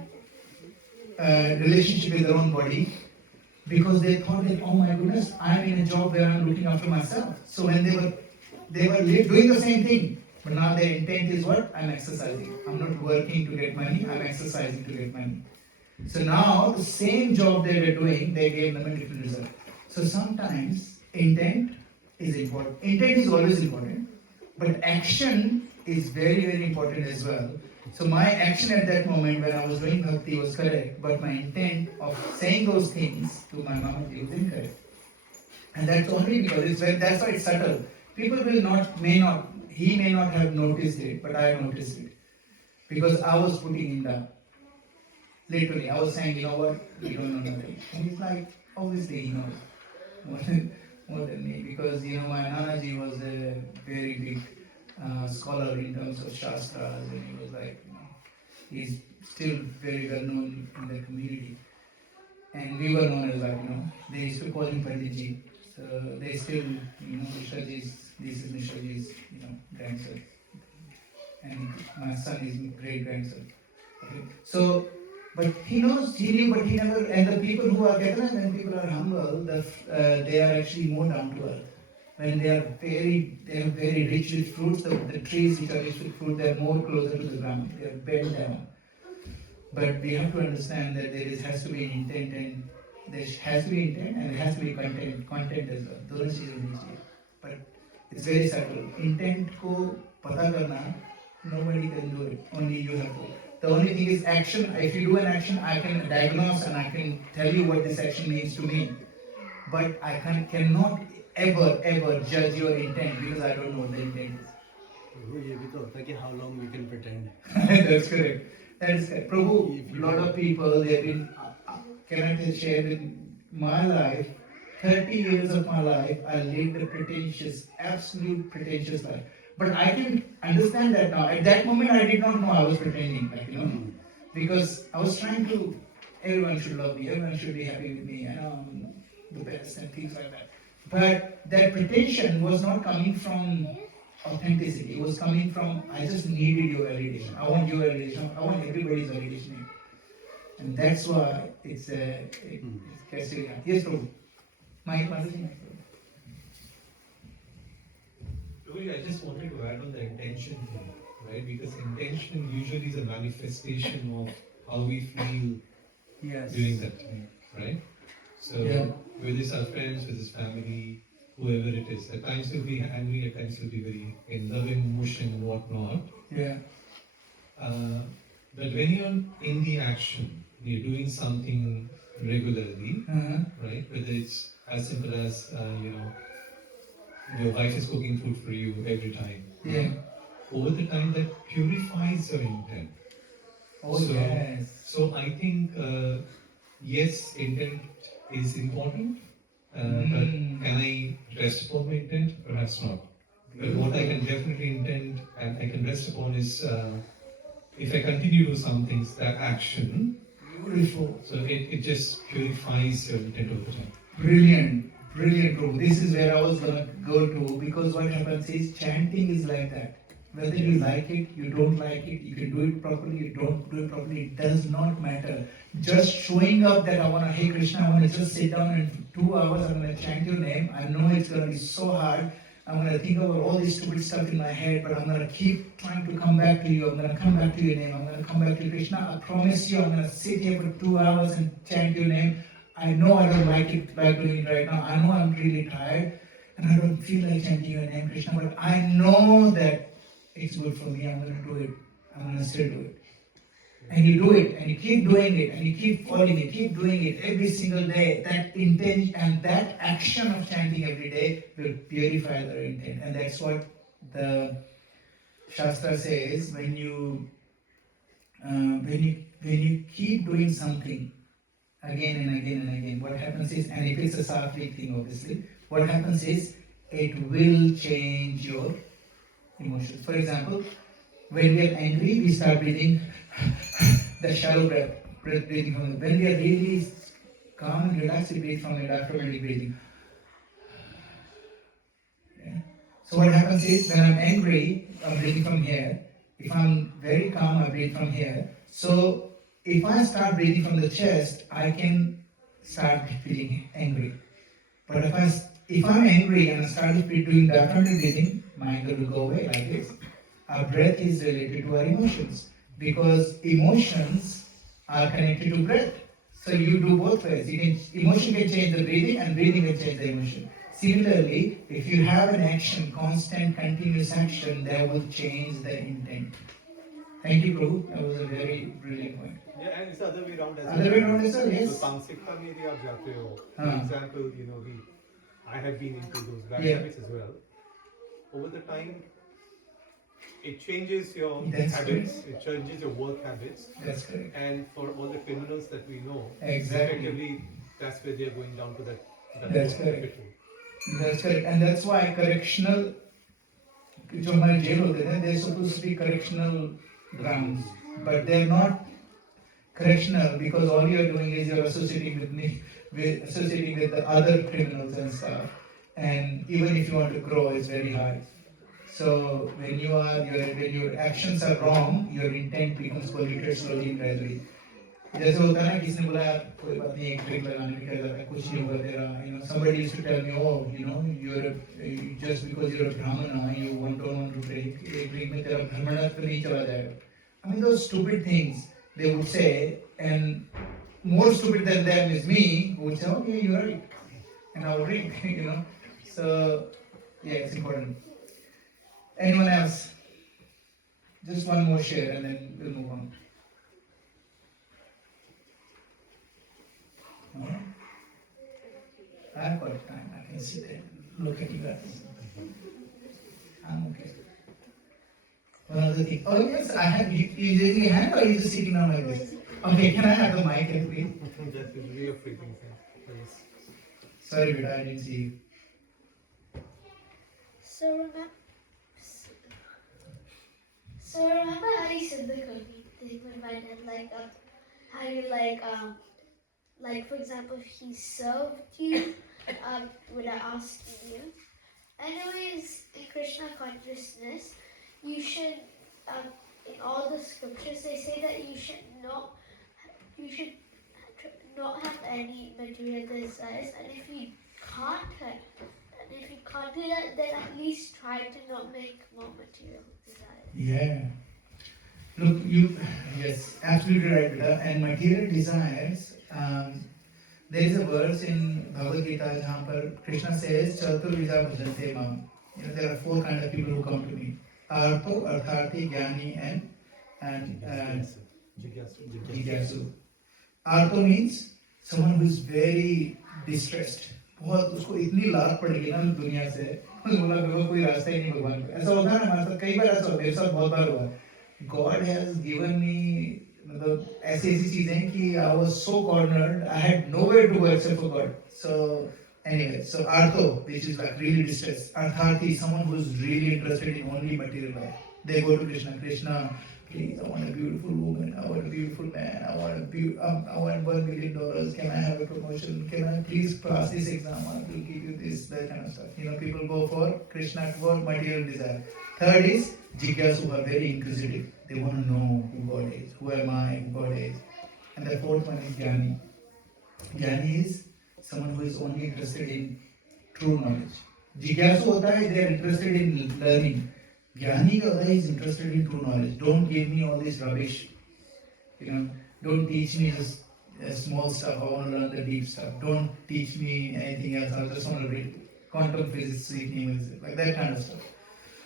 relationship with their own body because they thought that, oh my goodness, I'm in a job where I'm looking after myself. So when they were doing the same thing, but now their intent is what? I'm exercising. I'm not working to get money. I'm exercising to get money. So now the same job they were doing, they gave them a different result. So sometimes intent is important. Intent is always important, but action is very, very important as well. So my action at that moment when I was doing bhakti was correct, but my intent of saying those things to my mamaji was incorrect. And that's only because that's why it's subtle. People he may not have noticed it, but I noticed it. Because I was putting him down. Literally, I was saying, you know what, you don't know nothing. And he's like, obviously he knows more than me, because my Nanaji was a very big scholar in terms of Shastras, and he was like, he's still very well known in the community. And we were known as they used to call him Panditji. So they still, Mishraji's, this is Mishraji's, grandson. And my son is great grandson. Okay. So, but he knew, but he never, and the people who are Ketan, when people are humble, they are actually more down to earth. When they are very rich with fruits, the trees which are rich with fruit, they are more closer to the ground, they are bent down. But we have to understand that has to be intent, and there has to be intent, and there has to be content as well. दोनों चीजें होनी चाहिए. But it's very subtle. Intent को पता करना, nobody can do it. Only you have to The only thing is action. If you do an action, I can diagnose and I can tell you what this action means to me. But I cannot ever judge your intent because I don't know what the intent is. ये भी तो होता है कि how long we can pretend. That's correct. That is correct. Prabhu, lot of people, they've been, can I just share with my life, 30 years of my life, I lived a pretentious, absolute pretentious life. But I can understand that now. At that moment, I did not know I was pretending, because I was trying to, everyone should love me, everyone should be happy with me, and I'm the best, and things like that. But that pretension was not coming from authenticity. It was coming from, I just needed your validation. I want your validation. I want everybody's validation. And that's why it's casting. Yes, Prabhu. Mike, Really, I just wanted to add on the intention thing, right? Because intention usually is a manifestation of how we feel during that time, right? So, with his friends, with his family, whoever it is, at times he'll be angry, at times he'll be very in loving emotion and whatnot. Yeah. But when you're in the action, you're doing something regularly, right? Whether it's as simple as, your wife is cooking food for you every time. Yeah. Over the time, that purifies your intent. Oh, so, yes. So I think, yes, intent is important, but can I rest upon my intent? Perhaps not. But what I can definitely intend and I can rest upon is, if I continue to do some things, that action, Beautiful. so it just purifies your intent over time. Brilliant. Brilliant, Prabhu. This is where I was going to go to, because what happens is chanting is like that. Whether you like it, you don't like it, you can do it properly, you don't do it properly, it does not matter. Just showing up that I want to, hey Krishna, I want to just sit down and for 2 hours I'm going to chant your name. I know it's going to be so hard. I'm going to think about all this stupid stuff in my head, but I'm going to keep trying to come back to you. I'm going to come back to your name. I'm going to come back to Krishna. I promise you, I'm going to sit here for 2 hours and chant your name. I know I don't like doing it right now. I know I'm really tired and I don't feel like chanting your name, Krishna, but I know that it's good for me. I'm going to do it. I'm going to still do it. And you do it, and you keep doing it, and you keep following it, keep doing it every single day. That intent and that action of chanting every day will purify the intent. And that's what the Shastra says, when you keep doing something again and again and again, what happens is, and if it's a sattvic thing obviously, what happens is, it will change your emotions. For example, when we are angry, we start breathing the shallow breath breathing from it. When we are really calm and relaxed, we breathe from it, diaphragmatic breathing. Yeah. So what happens is, when I'm angry, I'm breathing from here. If I'm very calm, I breathe from here. So if I start breathing from the chest, I can start feeling angry. But if I'm angry and I start doing diaphragmatic breathing, my anger will go away like this. Our breath is related to our emotions, because emotions are connected to breath. So you do both ways. Emotion can change the breathing, and breathing can change the emotion. Similarly, if you have an action, constant, continuous action, that will change the intent. Thank you, Prabhu. That was a very brilliant point. Yeah, and it's the other way around as well. Other way around as well, yes. So Tansikta में भी आप जाते हो. For example, I have been into those bad habits as well. Over the time, it changes your habits, it changes your work habits. That's correct. And for all the criminals that we know, Exactly. effectively, that's where they're going down to that That's correct. That's correct. And that's why correctional, जो हमारे jail होते हैं, they're supposed to be correctional grounds, but they're not correctional, because all you're doing is you're associating with the other criminals and stuff. And even if you want to grow, it's very hard. So when your actions are wrong, your intent becomes polluted slowly and gradually. जैसे होता है ना, किसी ने बोला कोई बात नहीं, एक ड्रिंक लगाने में क्या जाता है, कुछ नहीं होगा तेरा. Somebody used to tell me, oh, just because you're a brahmana, you don't want to drink. एक ड्रिंक में तेरा brahmanath नहीं चला जाएगा. I mean, those stupid things they would say, and more stupid than them is me, who would say, okay, you're right, and I'll drink. So yeah, it's important. Anyone else? Just one more share and then we'll move on. No? I've got time. I can sit there and look at you guys. I'm okay. One other thing. Oh yes, I have. You raising your hand or are you just sitting down like this? Okay, can I have the mic and please? That is really a freaking thing. Yes. Sorry, but I didn't see you. So remember how you said the cooking thing with my dad, how you like for example, if he served you, without asking you. Anyways, in Krishna consciousness, you should, in all the scriptures, they say that you should not have any material desires, and if you can't do that, then at least try to not make more material desires. Yeah. Look, yes, absolutely right, Vita. And material desires, there is a verse in Bhagavad Gita where Krishna says, Chaturvida bhajante mam. There are 4 kind of people who come to me. Artho, Artharthi, Jnani and Jigyasu. Artho means someone who is very distressed. बहुत उसको इतनी लात पड़ेगी ना दुनिया से बोला मेरे कोई रास्ता ही नहीं भगवान का ऐसा होता है ना हमारे साथ कई बार ऐसा होता है मेरे साथ बहुत बार हुआ God has given me मतलब ऐसी चीजें कि I was so cornered I had nowhere to go except for God. So anyway, so Artho, which is like really distressed. Artharthi, someone who is really interested in only material life. They go to Krishna. Krishna, please, I want a beautiful woman. I want a beautiful man. I want $1 million. Can I have a promotion? Can I please pass this exam? I will give you this, that kind of stuff. People go for Krishna for material desire. Third is Jigyasu, who are very inquisitive. They want to know who God is, who am I, who God is. And the fourth one is Jnani. Jnani is someone who is only interested in true knowledge. Jigyasu hota hai, they are interested in learning. Jnani hota is interested in true knowledge. Don't give me all this rubbish. Don't teach me just small stuff. I want to learn the deep stuff. Don't teach me anything else. I just want to read quantum physics, like that kind of stuff.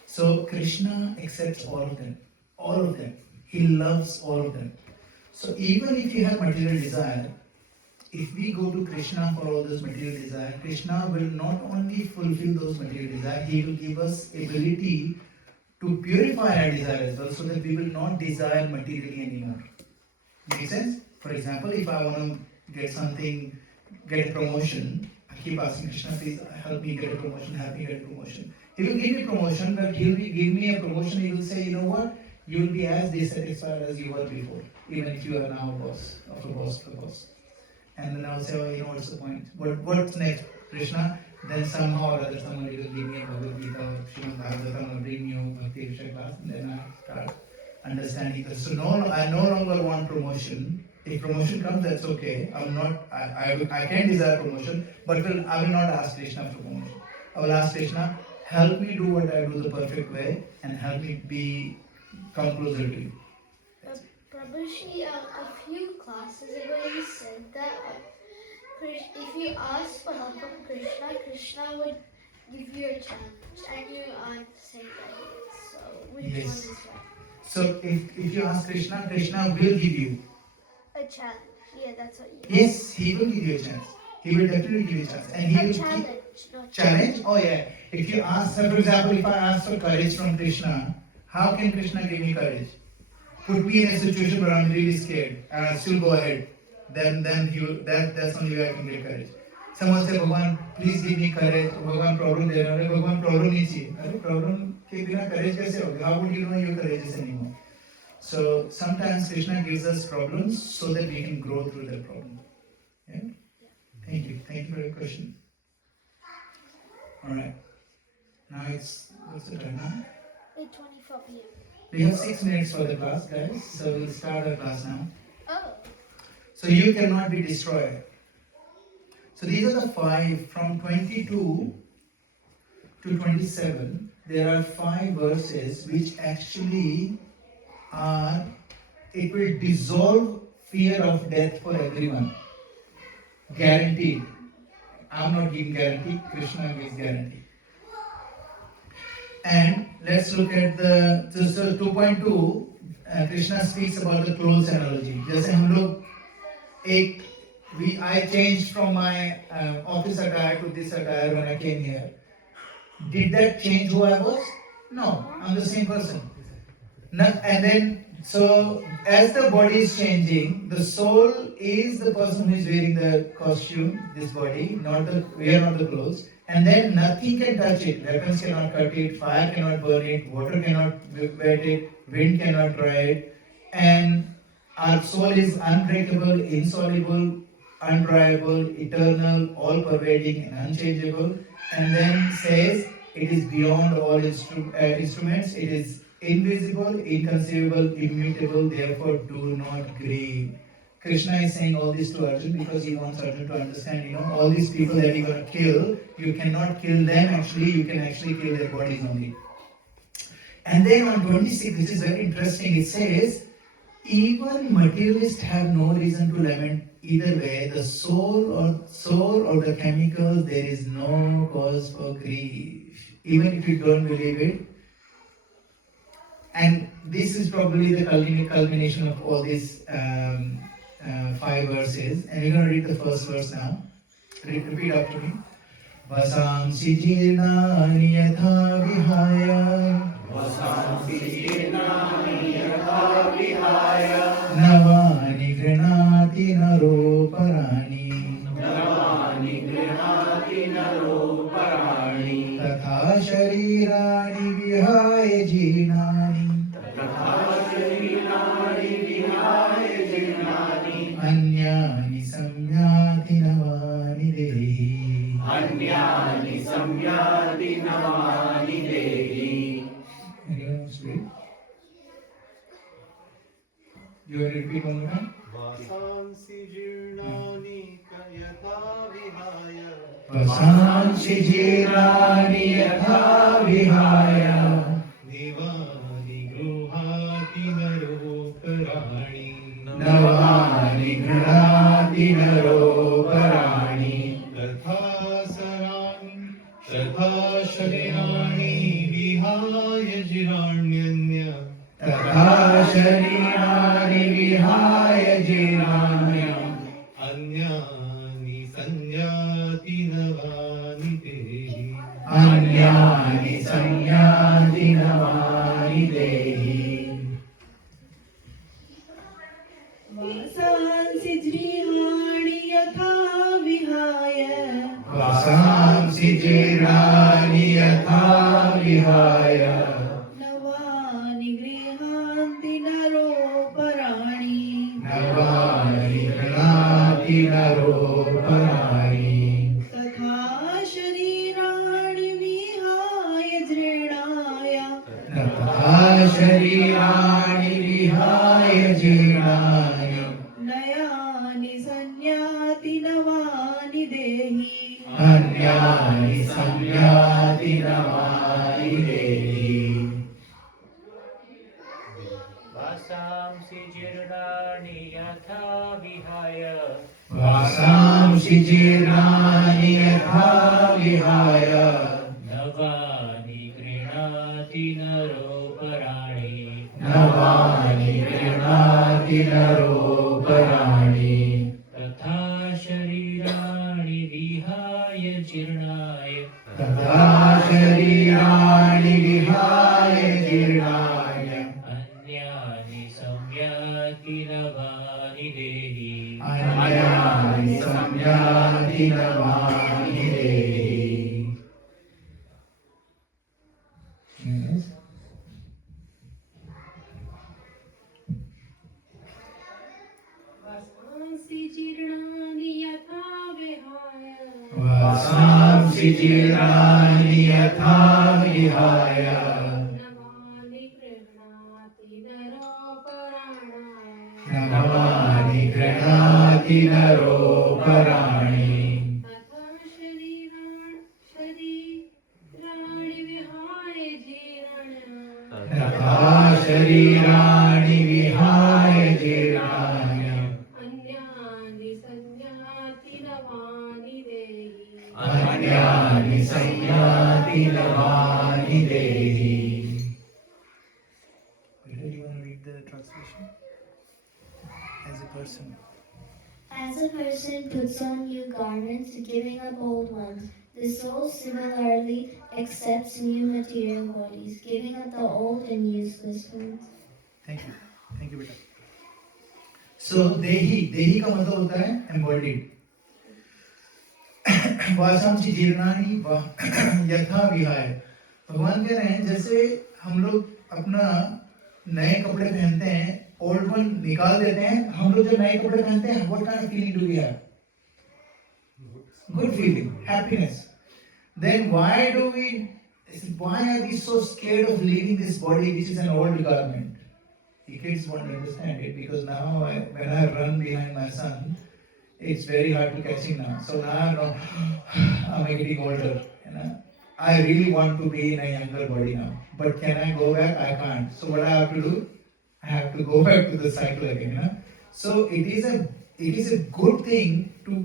So Krishna accepts all of them. All of them. He loves all of them. So even if you have material desire, if we go to Krishna for all those material desire, Krishna will not only fulfill those material desire, he will give us ability to purify our desire as well, so that we will not desire materially anymore. Make sense? For example, if I want to get a promotion, I keep asking Krishna, please help me get a promotion, help me get a promotion. He will give me promotion, but he will give me a promotion, he will say, you know what, you will be as dissatisfied as you were before, even if you are now a boss, of a boss. And then I will say, oh, what's the point? What's next, Krishna? Then somehow or other, somebody will give me a Bhagavad Gita or Srimad Bhagavatam or bring me a Bhakti Vishaya class, and then I start understanding this. So I no longer want promotion. If promotion comes, that's okay. I can desire promotion, but I will not ask Krishna for promotion. I will ask Krishna, help me do what I do the perfect way, and help me come closer to you. Prabhuji, a few classes ago you said that if you ask for help from Krishna, Krishna would give you a challenge, and you aren't saying that. So which one is right? So if you ask Krishna, Krishna will give you a challenge. Yeah, that's what you. Yes, he will give you a chance. He will definitely give you a chance, and he will challenge. Oh yeah. If you ask, for example, if I ask for courage from Krishna, how can Krishna give me courage? Put me in a situation where I'm really scared and I still go ahead. Then that's only way I can get courage. Someone say, Bhagwan, please give me courage. Bhagwan, problem there. Bhagwan, problem nahi chahiye. Problem ke bina courage kaise hoga? How would you know you're courageous anymore? So sometimes Krishna gives us problems so that we can grow through that problem. Yeah? Thank you for your question. Alright. Now what's the time now? 8:24 p.m. We have 6 minutes for the class, guys. So we'll start our class now. Oh. So you cannot be destroyed. So these are the 5 from 22 to 27. There are 5 verses which actually it will dissolve fear of death for everyone. Guaranteed. I'm not giving guarantee, Krishna gives guarantee. And let's look at the 2.2. Krishna speaks about the clothes analogy. जैसे हम लोग एक I changed from my office attire to this attire when I came here. Did that change who I was? No, I'm the same person. And then, so as the body is changing, the soul is the person who is wearing the costume, this body, we are not the clothes. And then nothing can touch it. Weapons cannot cut it, fire cannot burn it, water cannot wet it, wind cannot dry it. And our soul is unbreakable, insoluble, undriable, eternal, all pervading, and unchangeable. And then says it is beyond all instruments, it is invisible, inconceivable, immutable, therefore do not grieve. Krishna is saying all this to Arjun because he wants Arjun to understand, all these people that you're going to kill, you cannot kill them actually, you can actually kill their bodies only. And then on 26, which is very interesting, it says, even materialists have no reason to lament either way. The soul or the chemicals, there is no cause for grief. Even if you don't believe it. And this is probably the culmination of all these 5 verses. And we're going to read the first verse now. Repeat after me. Vasamsi jirnani yatha vihaya Navani grinati naro parani Tatha sharirani vihaya jinani Anyani samyati navani dehi Anyone else read? You want to repeat one more time? Vasansi jirnani yatha vihaya Vasansi jirani yatha vihaya Nivani gruhati naroparani Navani granati naroparani Tatha sharirani vihaya jiranyanya Tatha sharirani vihaya jiranya Anyani sanyati navani dehi Anyani samyati navani dehi Vasansi jrihani yatha vihaya Vasansi jirani yatha vihaya Navani grihanti naro parani Navani granati naroparani Tatha sharirani vihaya jrinaya Tatha sharirani vihaya jiraya Nayani sanyati navani dehi Anyani samyati navani dehi Vasamsi jirnani yatha vihaya Vasamsi jirani yatha vihaya Navani grinati naroparani Navani granati naroparani Tatha sharirani vihaya jirnaya Tatha sharirani vihaya jirnaya Anyani samyati navani dehi Anyani samyati navani dehi Yes. Vasansi jirnani yatha vihaya Vasamsi jirani yatha vihaya Navani grihanati naro parana Navani granati naroparani Tatha sharirani vihaya jirana Tatha sharirani vihaya jiraya Anyani sanyati navani dehi Anyani samyati navani dehi Do you want to read the translation? As a person. As a a person puts on new garments, giving up old ones, the soul similarly accepts new material bodies, giving up the old and useless ones. Thank you बेटा. So देही का मतलब होता है embodied. वासांची जीर्णानि यथा विहाय. भगवान कह रहे हैं जैसे हम लोग अपना नए कपड़े पहनते हैं, ओल्ड वन निकाल देते हैं, हम लोग जब नए कपड़े पहनते हैं, what kind of feeling do we have? Good feeling, happiness. Then why are we so scared of leaving this body which is an old garment? The kids won't understand it because now when I run behind my son, it's very hard to catch him now. So now I know I'm getting older. You know? I really want to be in a younger body now. But can I go back? I can't. So what I have to do? I have to go back to the cycle again. You know? So it is a good thing to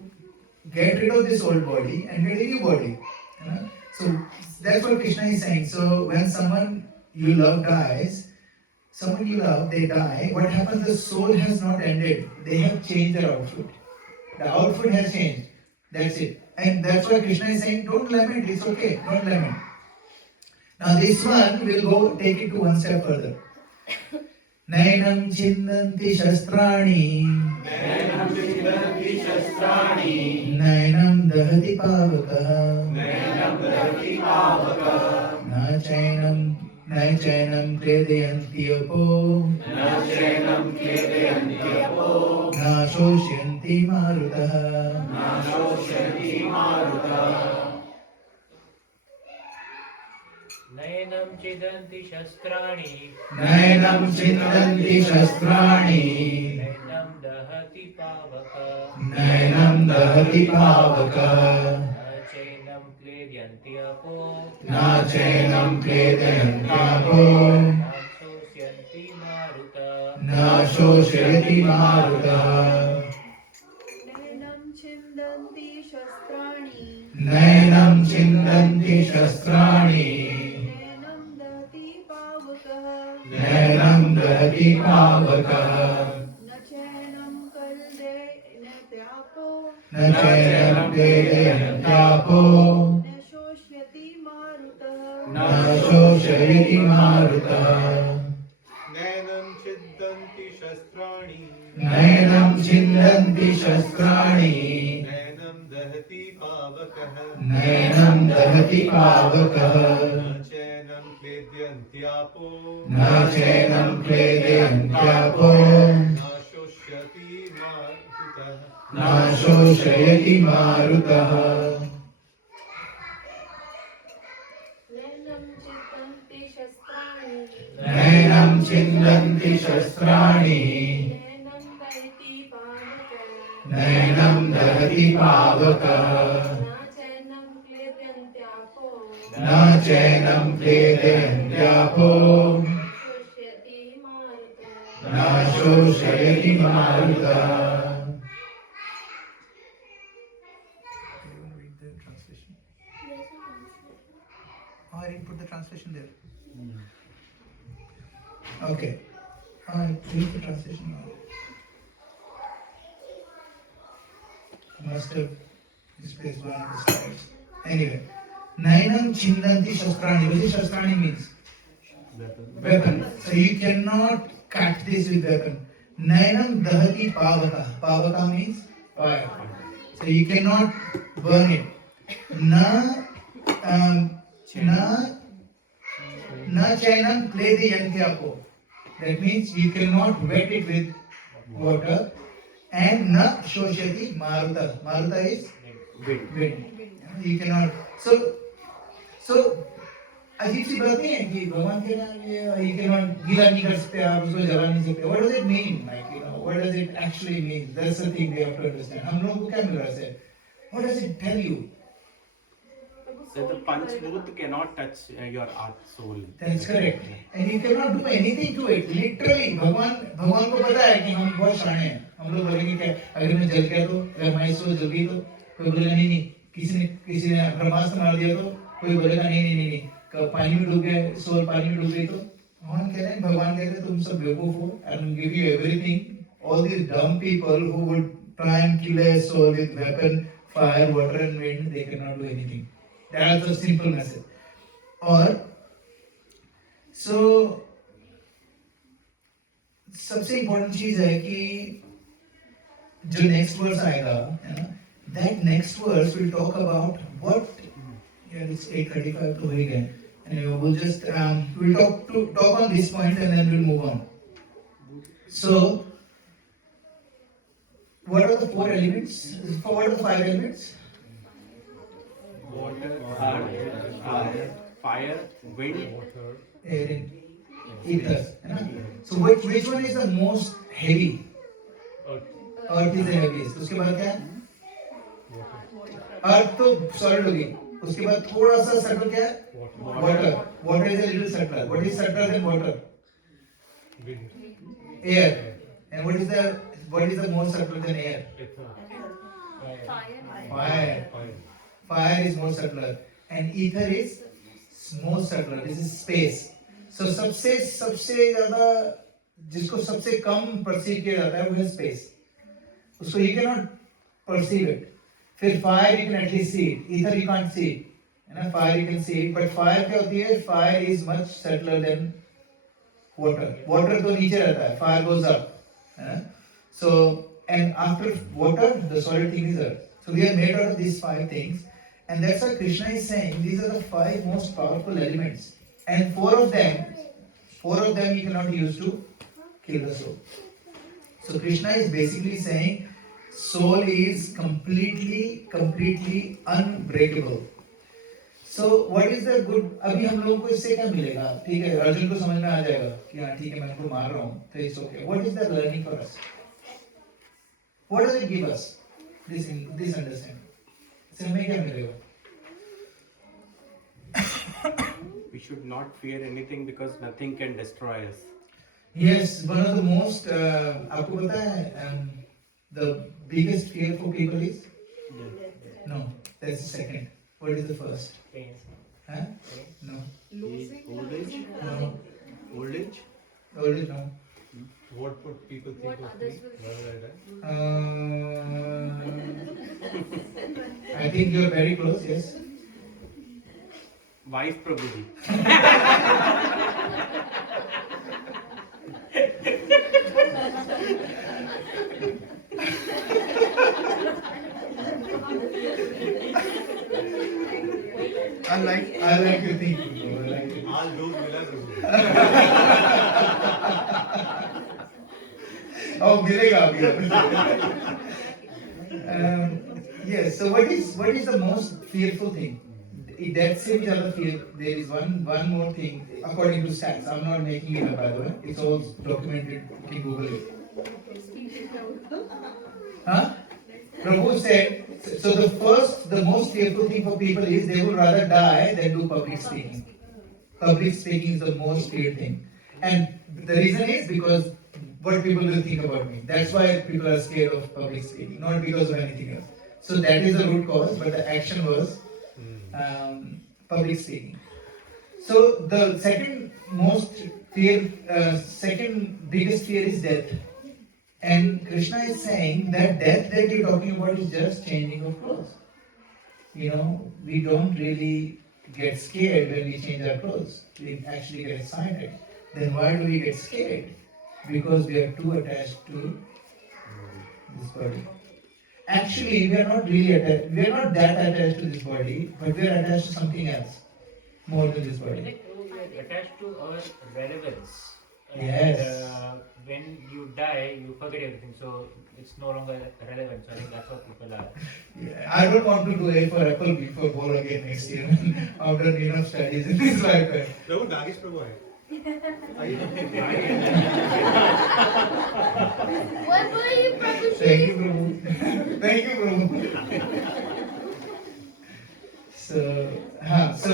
get rid of this old body and get a new body. You know? So that's what Krishna is saying. So when someone you love dies, someone you love, they die, what happens? The soul has not ended. They have changed their outfit. The outfit has changed. That's it. And that's why Krishna is saying, don't lament, it's okay, don't lament. Now this one will go take it to one step further. Nainam chindanti shastrani. Nainam chindanti shastrani. Nainam dahati pavakaha. Nainam dahati pavakaha. Na chainam kledayanti apo. Na chainam kledayanti apo. Na shoshyanti marutaha. Na shoshyanti marutaha. नयनं चिदन्ति शस्त्राणि नयनं चिदन्ति शस्त्राणि नैनं दहति पावक नयनं दहति पावक न चैनं क्लेदयन्ति अपो न चैनं क्लेदयन्त्यापो न शोष्यन्ति मारुत न शोषयति मारुतः नैनं छिन्दन्ति शस्त्राणि नयनं चिन्दन्ति शस्त्राणि नैनं दहति पावकः नयनं दहति पावकः न चैनं कल्दयन्त्यापो न चैनं क्लेदयन्त्यापो न शोष्यति मारुतः न शोषयति मारुतः नैनं छिद्यन्ति शस्त्राणि नयनं छिन्दन्ति शस्त्राणि नैनं दहति पावकः नयनं दहति पावकः न चैनं क्लेद्यन्त्यापो न चैनं क्लेदयन्त्यापो न शोष्यति मारुतः न शोषयति मारुतः नैनं चिदन्ति शस्त्राणि नयनं चिन्दन्ति शस्त्राणि नैनं दहति पावकः नयनं दहति पावकः न चैनं क्लेदयन्त्यापो न चैनं क्लेदयन्त्यापो शोष्यति मारुतः न शोषयति मारुतः I didn't put the translation there. Okay. I read the translation now. I must have misplaced one of the slides. Anyway. Nainam chindanti shastrani. What does shastrani means? Weapon. So you cannot cut this with weapon. Nainam dahati pavaka. Pavaka means fire. So you cannot burn it. Na chainam klediyantyapo. That means you cannot wet it with water. And na shoshati maruta. Maruta is wind. You cannot. So अजीब सी बात नहीं है कि भगवान के नाम you cannot गीला नहीं कर सकते आप उसको जला नहीं सकते. What does it mean? What does it actually mean? That's the thing we have to understand. हम लोगों को क्या मिल रहा है? What does it tell you? So the Panchbhut cannot touch your art soul. That's correct. And you cannot do anything to it. Literally, भगवान को पता है कि हम बहुत शाणे हैं. हम लोग बोलेंगे क्या? अगर मैं जल गया तो, अगर हमारी सोल जल गई तो, कोई बोलेगा नहीं. किसी ने ब्रह्मास्त्र मार दिया तो, कोई बोलेगा नहीं. पानी में डूब गए, सोल पानी में डूब गई तो, भगवान कह रहे हैं तुम सब बेवकूफ हो. And give you everything. All these dumb people who would try and kill a soul with weapon, fire, water and wind, they cannot do anything. That's a simple message. और so सबसे इम्पोर्टेंट चीज है कि जो next verse आएगा है ना, that next verse will talk about what, yeah, it's 8:35 to again. Anyway, we'll just we'll talk on this point and then we'll move on. So, what are the four elements? What are the five elements? Water, earth, fire, wind, Air, ether. है ना? So which one is the most heavy? Earth is the heaviest. उसके बाद क्या है? Earth तो solid होगी. उसके बाद थोड़ा सा subtle क्या है? Water. Water is a little subtler. What is subtler than water? Air. And what is the more subtle than air? Fire. Fire is more subtler. And ether is more subtler. This is space. So सबसे ज़्यादा जिसको सबसे कम perceive किया जाता है वो है space. So you cannot perceive it. फिर fire you can at least see it. Ether you can't see it. है ना, fire you can see it. But fire क्या होती है? Fire is much subtler than water. Water तो नीचे रहता है. Fire goes up. है ना? So and after water, the solid thing is earth. So we are made out of these five things, and that's why Krishna is saying these are the five most powerful elements, and four of them you cannot use to kill the soul. So Krishna is basically saying soul is completely unbreakable. So what is the good? अभी हम लोगों को इससे क्या मिलेगा? ठीक है, अर्जुन को समझ में आ जाएगा कि हाँ ठीक है मैं उनको मार रहा हूँ, तो it's okay. What is the learning for us? What does it give us? This understanding. इससे हमें क्या मिलेगा? we should not fear anything because nothing can destroy us. Yes, one of the most आपको पता है the biggest fear for people is no, that's the second. What is the first? Pain. Huh? No. Old age? No. Old age? Old age, no. What would people think of me? I think you're very close, yes. Wife probably. I like your thinking. I like it. All those villas. Oh, मिलेगा अभी. Yes. So what is the most fearful thing? That's it. There is one more thing according to stats. I'm not making it up, by the way. It's all documented. You can Google it. Huh? Prabhu said. So the most fearful thing for people is they would rather die than do public speaking. Public speaking is the most feared thing, and the reason is because what people will think about me. That's why people are scared of public speaking, not because of anything else. So that is the root cause, but the action was public speaking. So the second biggest fear is death. And Krishna is saying that death that you're talking about is just changing of clothes. You know, we don't really get scared when we change our clothes. We actually get excited. Then why do we get scared? Because we are too attached to this body. Actually, we are not really attached. We are not that attached to this body, but we are attached to something else more than this I body. think we are attached to our relevance. And, Yes. when you die, you forget everything, so it's no longer relevant. So I think that's what people are. Yeah, I don't want to do A for Apple, B for ball again next year. I've done enough studies in this lifetime. Prabhu, Nagesh Prabhu hai. What were you, Prabhu? Thank you, Prabhu. Thank you, Prabhu. So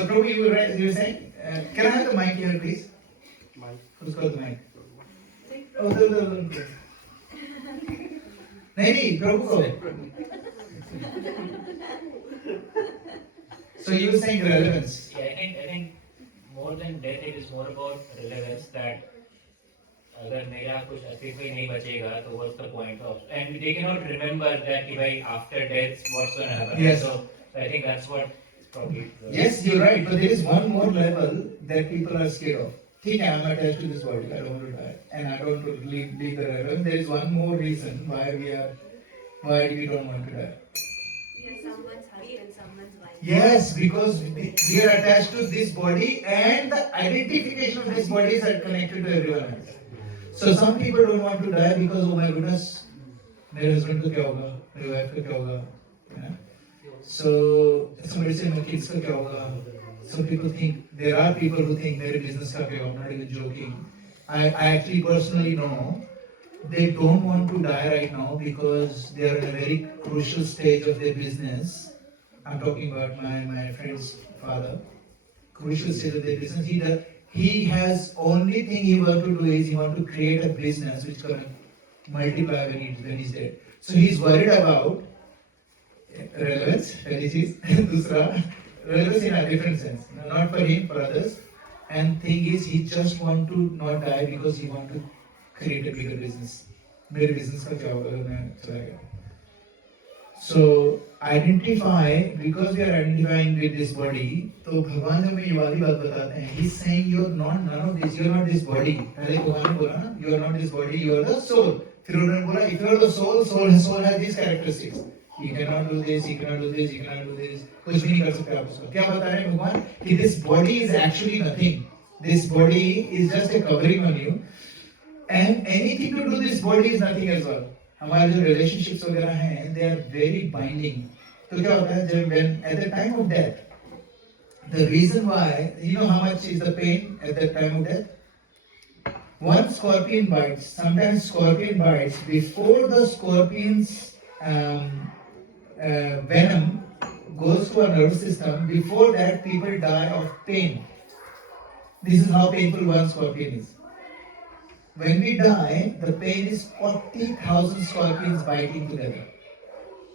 Prabhu, you were saying, can I have the mic here, please? Mic. Who's got the mic? Oh, the. नहीं प्रभु को. So you were saying relevance. Yeah, I think more than death, it is more about relevance. That अगर मेरा कुछ अस्तित्व ही नहीं बचेगा तो what's the point of, and they cannot remember that कि भाई after death what's going to happen. Yes. So I think that's what is probably Yes, you're right, but there is one more level that people are scared of. ठीक है, I'm attached to this body, I don't want to die, and I don't want to leave the level. There is one more reason why we don't want to die. We are someone's husband, someone's wife. Yes, because we are attached to this body, and the identification of this body is connected to everyone else. So some people don't want to die because, oh my goodness, मेरे husband को क्या होगा, मेरी wife को क्या होगा, you know? So somebody say my kids का क्या होगा. Some people think, there are people who think मेरे business का क्या होगा. I'm not even joking. I actually personally know they don't want to die right now because they are in a very crucial stage of their business. I'm talking about my friend's father. Crucial stage of their business. He has only thing he want to do is he want to create a business which can multiply when he's dead. So he's worried about relevance, पहली चीज. दूसरा, relevance in a different sense, not for him, for others. And thing is, he just want to not die because he want to create a bigger business. मेरे business का क्या होगा अगर मैं चला गया. So identify, because we are identifying with this body. तो भगवान जब हमें ये वाली बात बताते हैं, he's saying you're not none of this, you're not this body. पहले भगवान ने बोला ना, you are not this body, you are the soul. फिर उन्होंने बोला, if you are the soul has these characteristics. You cannot do this, you cannot do this, you cannot do this. कुछ भी नहीं कर सकते आप उसको. क्या बता रहे हैं भगवान? कि this body is actually nothing. This body is just a covering on you. And anything to do this body is nothing as well. हमारे जो relationships वगैरह हैं, they are very binding. तो क्या होता है जब when at the time of death, the reason why, you know how much is the pain at that time of death? One scorpion bites. Sometimes scorpion bites before the scorpion's venom goes to our nervous system. Before that, people die of pain. This is how painful one scorpion is. When we die, the pain is 40,000 scorpions biting together.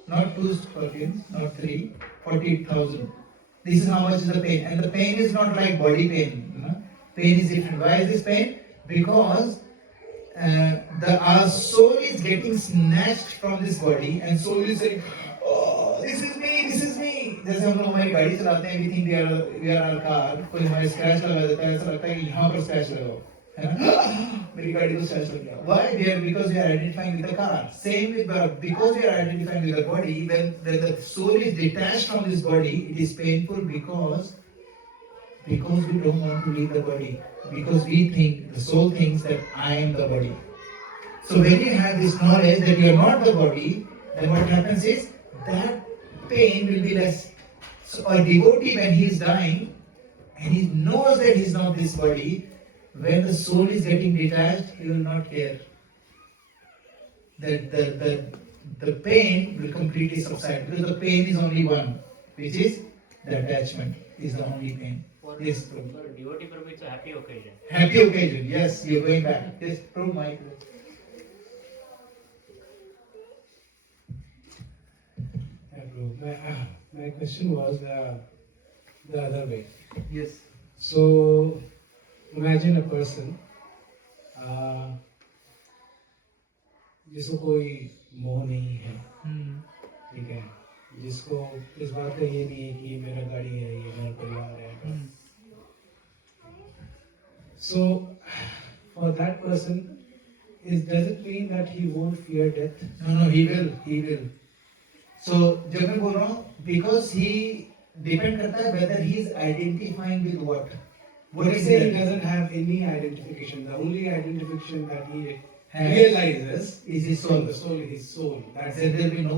Not 2 scorpions, not 3, 40,000. This is how much is the pain. And the pain is not like body pain. You know? Pain is different. Why is this pain? Because our soul is getting snatched from this body, and soul is saying, oh, this is me, this is me. जैसे हम लोग हमारी गाड़ी चलाते हैं, we think we are our car. कोई हमारे scratch लगा देता है, ऐसा लगता है कि यहाँ पर स्क्रैच लगाओ, है ना? मेरी गाड़ी को स्क्रैच लग गया. Why? Because we are identifying with the car. Same with because we are identifying with the body. When the soul is detached from this body, it is painful because we don't want to leave the body. Because we think, the soul thinks that I am the body. So when you have this knowledge that you are not the body, then what happens is that pain will be less. So a devotee, when he is dying and he knows that he is not this body, when the soul is getting detached, he will not care. That the pain will completely subside, because the pain is only one, which is the attachment is the only pain. Yes, for devotee Prabhu, it's a happy occasion. Happy occasion, yes, you're going back. Yes, Prabhu, Mike. My question was the other way. Yes. So imagine a person जिसको कोई मोह नहीं है, ठीक है, जिसको इस बात का ये नहीं है कि ये मेरा गाड़ी है, ये मेरा परिवार है. So for that person, does it mean that he won't fear death? No, he will. So जब मैं बोल रहा हूँ, because he depend करता है whether he is identifying with what. What if he doesn't have any identification? The only identification that he realizes is his soul. The soul is his soul. That's There will be no